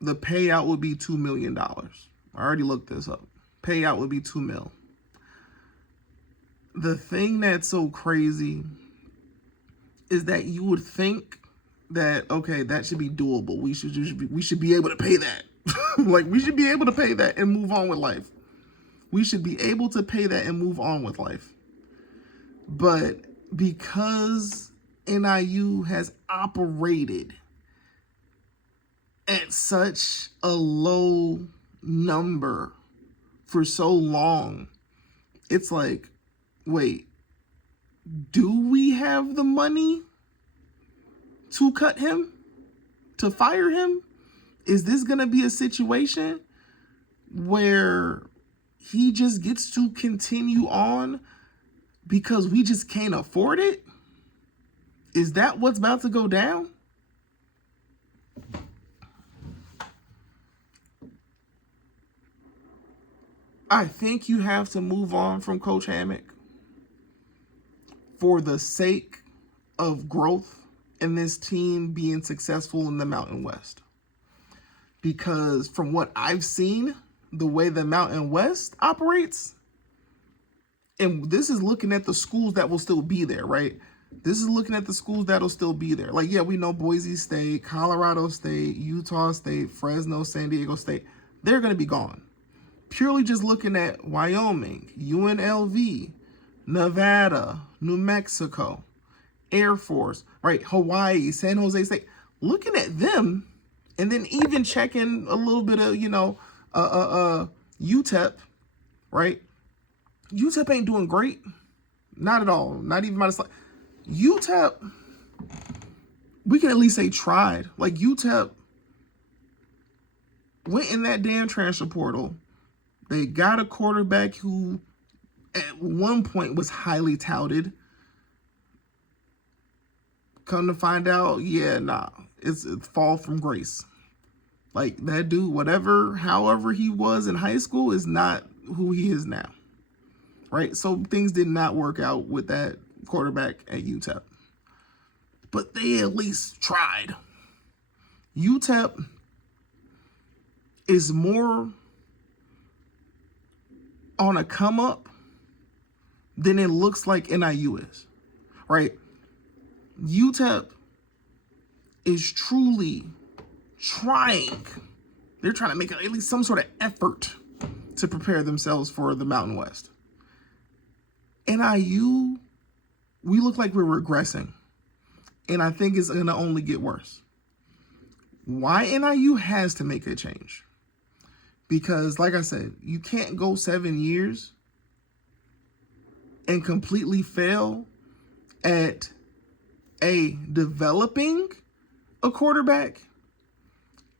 the payout would be $2 million. I already looked this up. Payout would be $2 million. The thing that's so crazy is that you would think that, okay, that should be doable. We should be able to pay that. Like, we should be able to pay that and move on with life. We should be able to pay that and move on with life. But because NIU has operated at such a low number for so long, it's like, wait, do we have the money to cut him? To fire him? Is this going to be a situation where he just gets to continue on because we just can't afford it? Is that what's about to go down? I think you have to move on from Coach Hammock for the sake of growth and this team being successful in the Mountain West. Because from what I've seen, the way the Mountain West operates, and this is looking at the schools that will still be there, right? This is looking at the schools that'll still be there. Like, yeah, we know Boise State, Colorado State, Utah State, Fresno, San Diego State. They're going to be gone. Purely just looking at Wyoming, UNLV, Nevada, New Mexico, Air Force, right? Hawaii, San Jose State. Looking at them, and then even checking a little bit of, UTEP, right? UTEP ain't doing great. Not at all. Not even minus. UTEP, we can at least say tried. Like, UTEP went in that damn transfer portal. They got a quarterback who at one point was highly touted. Come to find out, it's fall from grace. Like, that dude, however he was in high school is not who he is now. Right? So things did not work out with that quarterback at UTEP. But they at least tried. UTEP is more on a come up than it looks like NIU is. Right? UTEP is truly trying. They're trying to make at least some sort of effort to prepare themselves for the Mountain West. NIU, we look like we're regressing. And I think it's going to only get worse. Why NIU has to make a change? Because, like I said, you can't go 7 years and completely fail at A, developing a quarterback,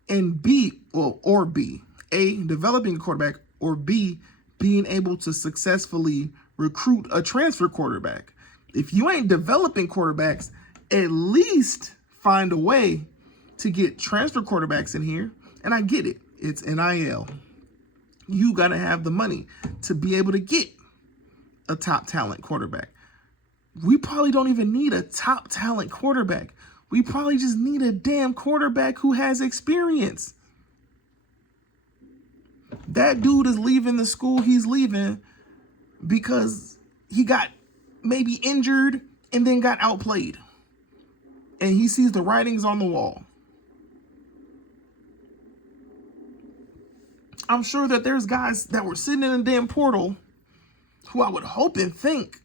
and B, A, developing a quarterback, or B, being able to successfully recruit a transfer quarterback. If you ain't developing quarterbacks, at least find a way to get transfer quarterbacks in here. And I get it. It's NIL. You got to have the money to be able to get a top talent quarterback. We probably don't even need a top talent quarterback. We probably just need a damn quarterback who has experience. That dude is leaving the school he's leaving because he got maybe injured and then got outplayed. And he sees the writings on the wall. I'm sure that there's guys that were sitting in the damn portal who I would hope and think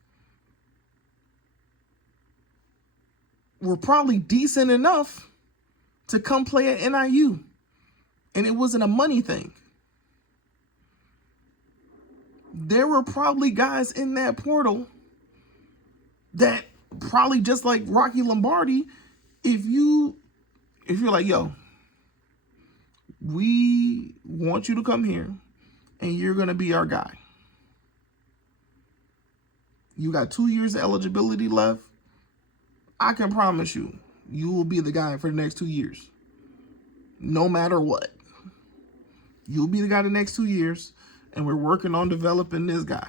were probably decent enough to come play at NIU. And it wasn't a money thing. There were probably guys in that portal that probably, just like Rocky Lombardi, if you're like, yo, we want you to come here and you're going to be our guy. You got 2 years of eligibility left. I can promise you, you will be the guy for the next 2 years. No matter what. You'll be the guy the next 2 years, and we're working on developing this guy.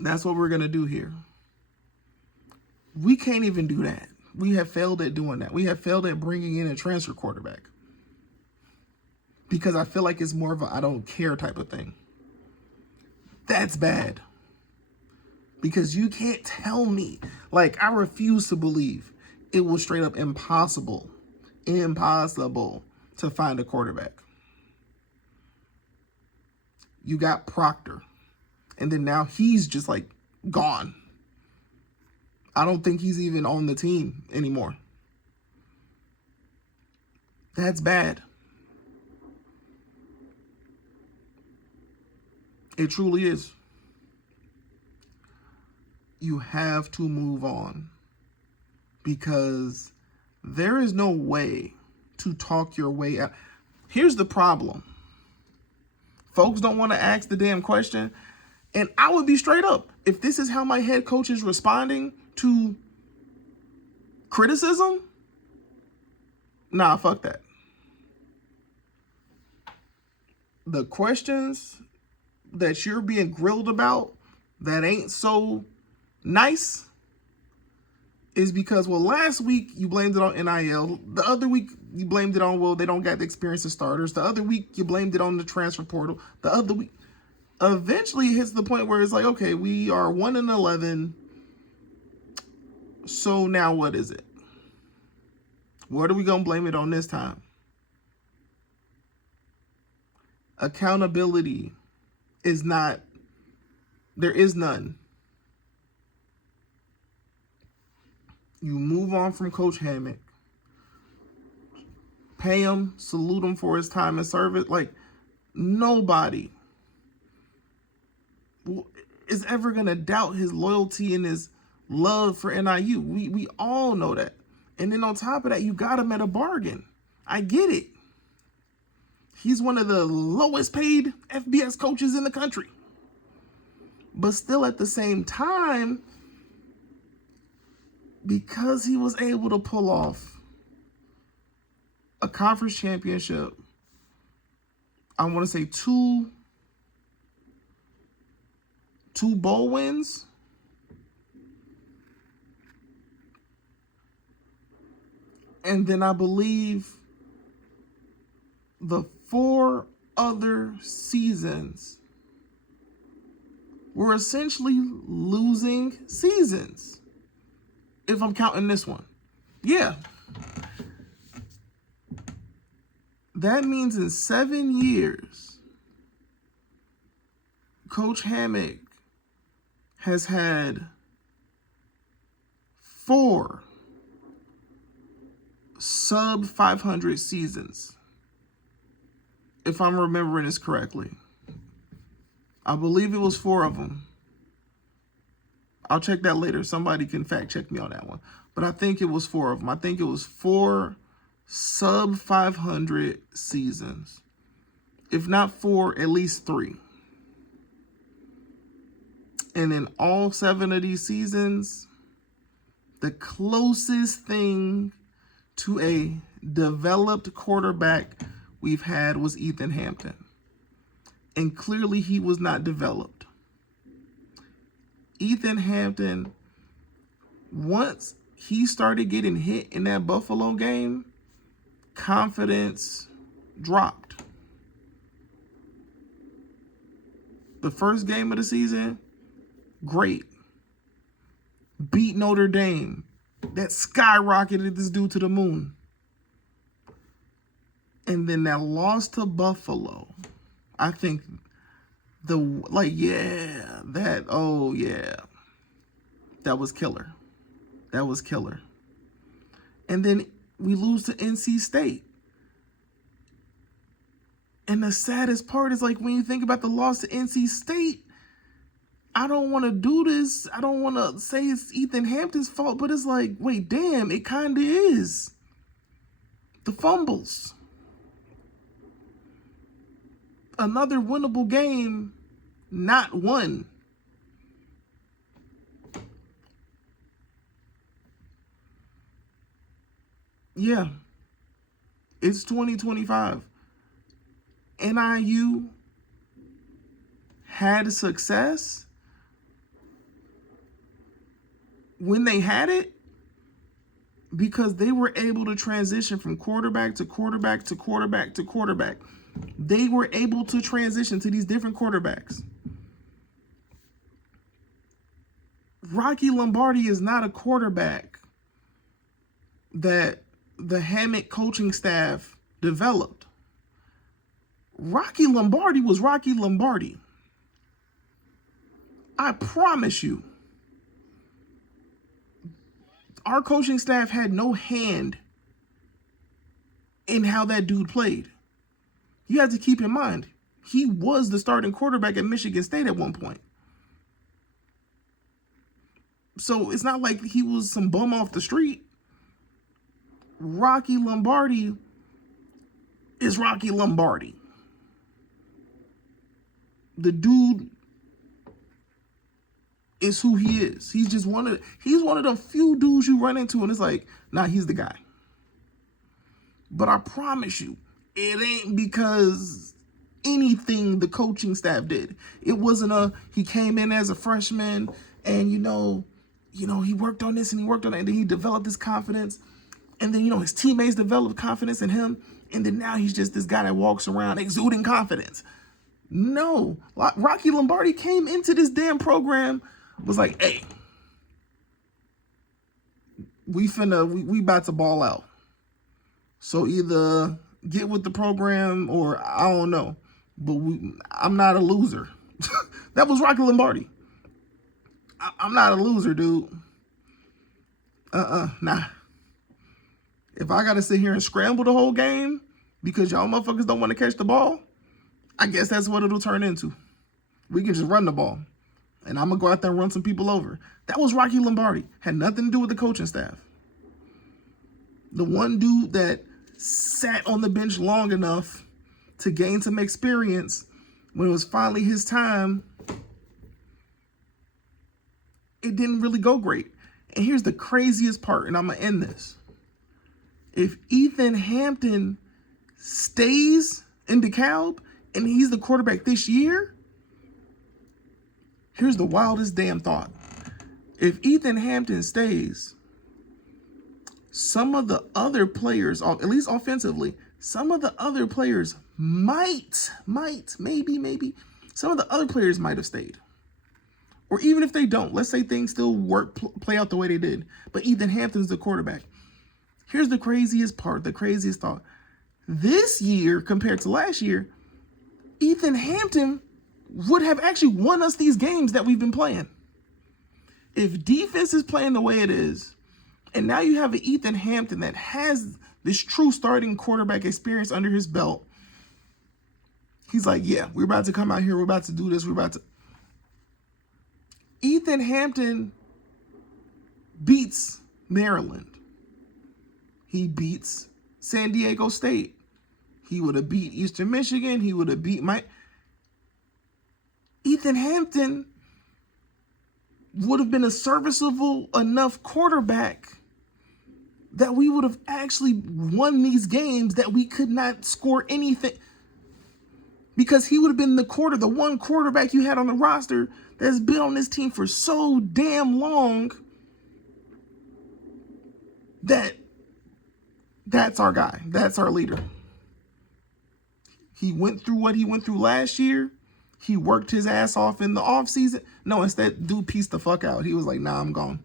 That's what we're going to do here. We can't even do that. We have failed at doing that. We have failed at bringing in a transfer quarterback. Because I feel like it's more of a I don't care type of thing. That's bad. Because you can't tell me. Like, I refuse to believe it was straight up impossible to find a quarterback. You got Proctor. And then now he's just like gone. I don't think he's even on the team anymore. That's bad. It truly is. You have to move on. Because there is no way to talk your way out. Here's the problem. Folks don't want to ask the damn question. And I would be straight up. If this is how my head coach is responding to criticism, nah, fuck that. the questions that you're being grilled about that ain't so nice is because, well, last week you blamed it on NIL. The other week you blamed it on, well, they don't got the experience of starters. The other week you blamed it on the transfer portal. The other week, eventually it hits the point where it's like, okay, we are 1-11. So now what is it? What are we going to blame it on this time? Accountability is not, there is none. You move on from Coach Hammock. Pay him, salute him for his time and service. Like, nobody is ever going to doubt his loyalty and his love for NIU. We all know that. And then on top of that, you got him at a bargain. I get it. He's one of the lowest paid FBS coaches in the country. But still at the same time, because he was able to pull off a conference championship, I want to say two bowl wins, and then I believe the 4 other seasons were essentially losing seasons, if I'm counting this one. Yeah. That means in 7 years, Coach Hammock has had 4 sub 500 seasons, if I'm remembering this correctly. I believe it was 4 of them. I'll check that later. Somebody can fact check me on that one. But I think it was 4 of them. I think it was 4 sub 500 seasons. If not 4, at least 3. And in all 7 of these seasons, the closest thing to a developed quarterback we've had was Ethan Hampton. And clearly he was not developed. Ethan Hampton, once he started getting hit in that Buffalo game, confidence dropped. The first game of the season, great. Beat Notre Dame. That skyrocketed this dude to the moon. And then that loss to Buffalo, I think that was killer. That was killer. And then we lose to NC State. And the saddest part is, like, when you think about the loss to NC State, I don't want to do this. I don't want to say it's Ethan Hampton's fault, but it's like, wait, damn, it kind of is. The fumbles. Another winnable game, not won. Yeah, it's 2025. NIU had success when they had it because they were able to transition from quarterback to quarterback to quarterback to quarterback. They were able to transition to these different quarterbacks. Rocky Lombardi is not a quarterback that the Hammock coaching staff developed. Rocky Lombardi was Rocky Lombardi. I promise you. Our coaching staff had no hand in how that dude played. You have to keep in mind, he was the starting quarterback at Michigan State at one point. So it's not like he was some bum off the street. Rocky Lombardi is Rocky Lombardi. The dude is who he is. He's just one of the few dudes you run into and it's like, nah, he's the guy. But I promise you, it ain't because anything the coaching staff did. It wasn't he came in as a freshman and, he worked on this and he worked on that, and then he developed his confidence. And then, his teammates developed confidence in him. And then now he's just this guy that walks around exuding confidence. No, Rocky Lombardi came into this damn program, was like, hey, we about to ball out. So either get with the program or I don't know. But I'm not a loser. That was Rocky Lombardi. I'm not a loser, dude. Nah. If I got to sit here and scramble the whole game because y'all motherfuckers don't want to catch the ball, I guess that's what it'll turn into. We can just run the ball. And I'm going to go out there and run some people over. That was Rocky Lombardi. Had nothing to do with the coaching staff. The one dude that sat on the bench long enough to gain some experience when it was finally his time, it didn't really go great. And here's the craziest part, and I'm going to end this. If Ethan Hampton stays in DeKalb and he's the quarterback this year, here's the wildest damn thought. If Ethan Hampton stays, some of the other players, at least offensively, some of the other players maybe, some of the other players might have stayed. Or even if they don't, let's say things still play out the way they did, but Ethan Hampton's the quarterback. Here's the craziest part, the craziest thought. This year, compared to last year, Ethan Hampton would have actually won us these games that we've been playing. If defense is playing the way it is, and now you have an Ethan Hampton that has this true starting quarterback experience under his belt, he's like, yeah, we're about to come out here, we're about to do this, Ethan Hampton beats Maryland. He beats San Diego State. He would have beat Eastern Michigan. He would have beat Ethan Hampton would have been a serviceable enough quarterback that we would have actually won these games that we could not score anything. Because he would have been the one quarterback you had on the roster that's been on this team for so damn long that's our guy. That's our leader. He went through what he went through last year. He worked his ass off in the offseason. No, instead, dude pieced the fuck out. He was like, nah, I'm gone.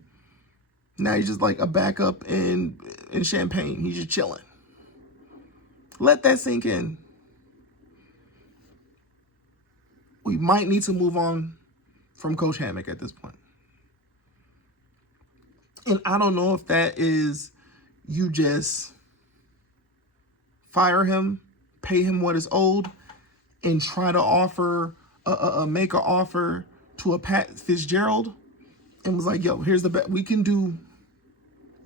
Now he's just like a backup in Champaign. He's just chilling. Let that sink in. We might need to move on from Coach Hammock at this point. And I don't know if that is you just fire him, pay him what is owed, and try to offer make an offer to a Pat Fitzgerald, and was like, yo, here's the bet. We can do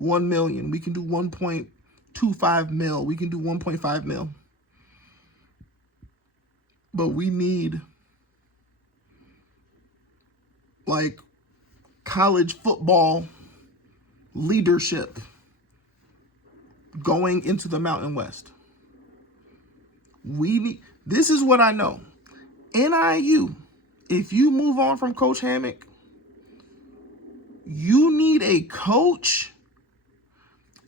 $1 million. We can do 1.25 mil. We can do 1.5 mil. But we need like college football leadership going into the Mountain West. This is what I know. NIU, if you move on from Coach Hammock, you need a coach,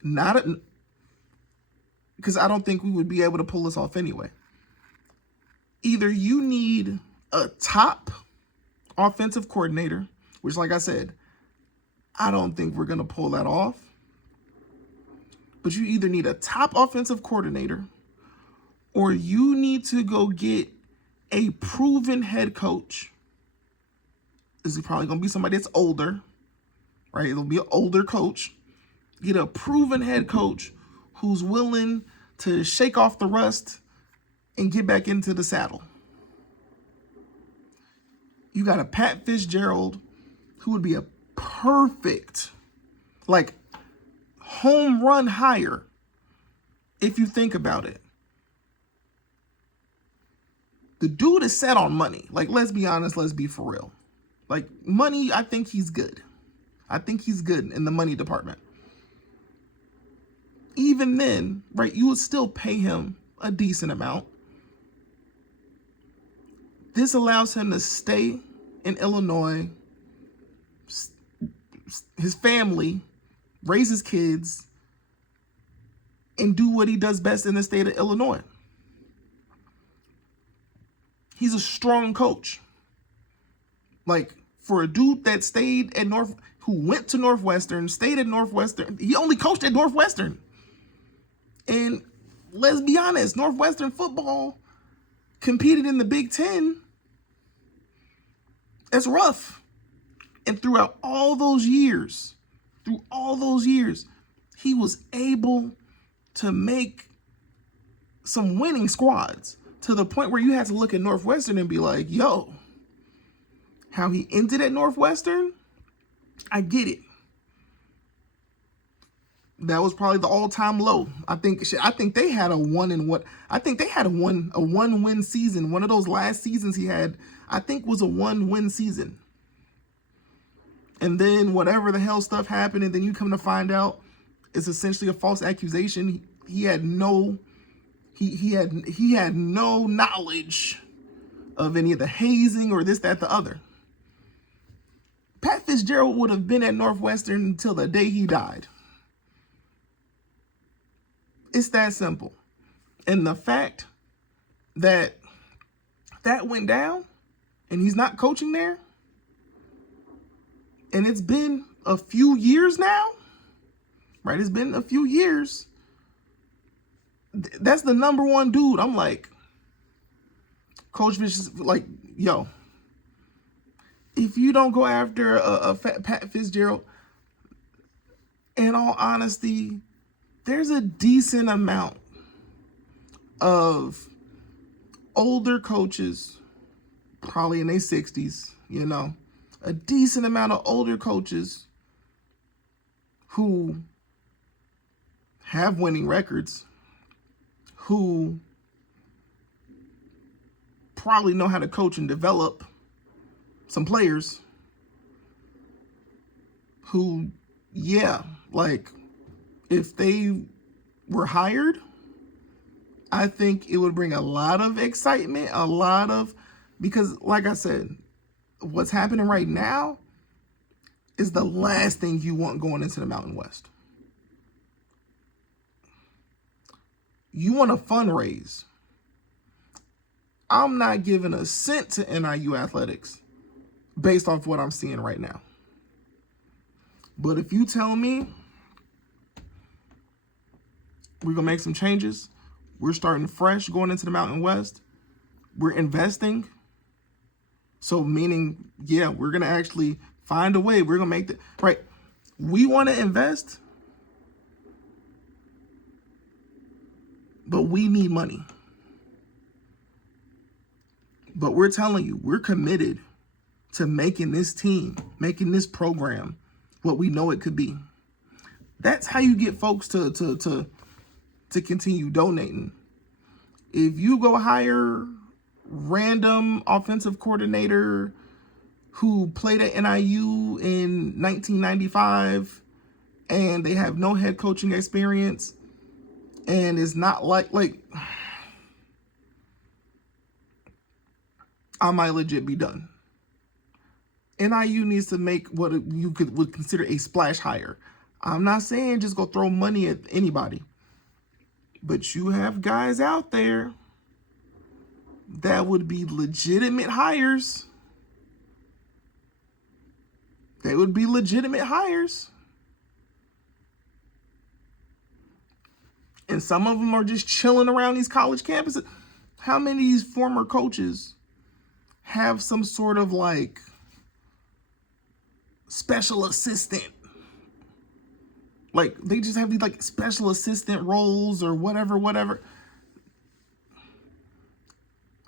because I don't think we would be able to pull this off anyway. Either you need a top offensive coordinator, which, like I said, I don't think we're going to pull that off. But you either need a top offensive coordinator, or you need to go get a proven head coach. This is probably going to be somebody that's older, right? It'll be an older coach. Get a proven head coach who's willing to shake off the rust and get back into the saddle. You got a Pat Fitzgerald who would be a perfect, like, home run hire if you think about it. The dude is set on money. Like, let's be honest, let's be for real. Like, money, I think he's good. I think he's good in the money department. Even then, right, you would still pay him a decent amount. This allows him to stay in Illinois, his family, raise his kids, and do what he does best in the state of Illinois. He's a strong coach. Like, for a dude that stayed at who went to Northwestern, stayed at Northwestern, he only coached at Northwestern. And let's be honest, Northwestern football competed in the Big Ten. It's rough. And throughout all those years, he was able to make some winning squads to the point where you had to look at Northwestern and be like, yo, how he ended at Northwestern, I get it. That was probably the all-time low. I think they had a one-win season. One of those last seasons he had, I think, was a one-win season. And then whatever the hell stuff happened, and then you come to find out it's essentially a false accusation. He had no knowledge of any of the hazing or this, that, the other. Pat Fitzgerald would have been at Northwestern until the day he died. It's that simple. And the fact that went down and he's not coaching there, and it's been a few years now, right? It's been a few years. That's the number one dude. I'm like, Coach Fish is like, yo, if you don't go after a Pat Fitzgerald, in all honesty, there's a decent amount of older coaches, probably in their 60s, a decent amount of older coaches who have winning records, who probably know how to coach and develop some players who, if they were hired, I think it would bring a lot of excitement, because like I said, what's happening right now is the last thing you want going into the Mountain West. You want to fundraise. I'm not giving a cent to NIU athletics based off what I'm seeing right now. But if you tell me we're going to make some changes, we're starting fresh going into the Mountain West, we're investing, so meaning, we're going to actually find a way, we're going to make right, we want to invest, but we need money. But we're telling you, we're committed to making this team, making this program what we know it could be. That's how you get folks to continue donating. If you go hire random offensive coordinator who played at NIU in 1995 and they have no head coaching experience and is not like I might legit be done. NIU needs to make what you would consider a splash hire. I'm not saying just go throw money at anybody, but you have guys out there that would be legitimate hires. They would be legitimate hires. And some of them are just chilling around these college campuses. How many of these former coaches have some sort of special assistant? They just have these special assistant roles or whatever.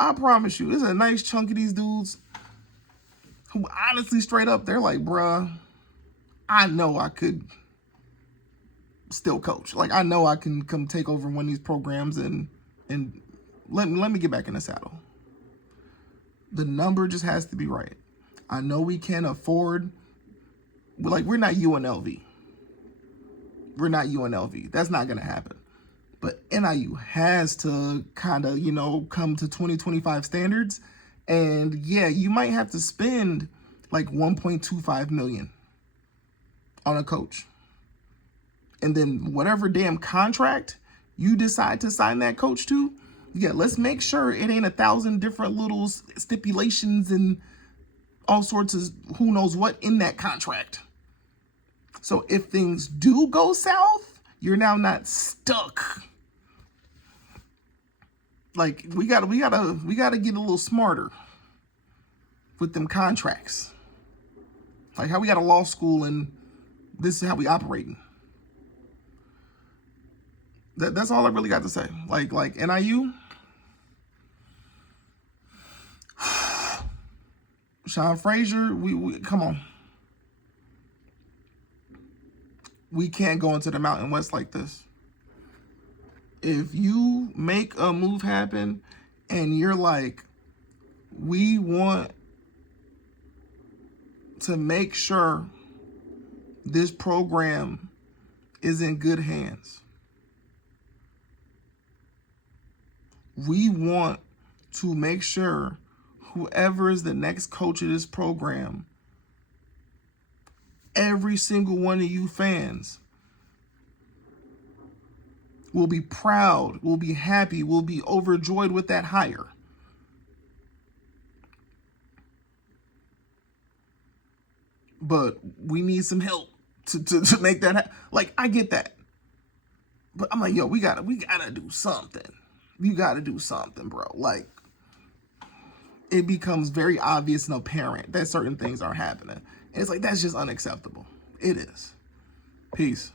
I promise you, there's a nice chunk of these dudes who honestly straight up, they're like, bruh, I know I could still coach. I know I can come take over one of these programs and let me get back in the saddle. The number just has to be right. I know we can't afford, we're not UNLV. We're not UNLV. That's not going to happen. But NIU has to kind of, come to 2025 standards And yeah, you might have to spend like 1.25 million on a coach. And then whatever damn contract you decide to sign that coach to, yeah, let's make sure it ain't 1,000 different little stipulations and all sorts of who knows what in that contract. So if things do go south, you're now not stuck. Like we gotta get a little smarter with them contracts. Like how we got a law school and this is how we operating. That's all I really got to say. Like NIU, Sean Frazier, we come on. We can't go into the Mountain West like this. If you make a move happen and you're like, we want to make sure this program is in good hands. We want to make sure whoever is the next coach of this program, every single one of you fans will be proud, will be happy, will be overjoyed with that hire. But we need some help to make that happen. Like, I get that. But I'm like, yo, we gotta do something. You gotta do something, bro. Like, it becomes very obvious and apparent that certain things are happening. And it's like, that's just unacceptable. It is. Peace.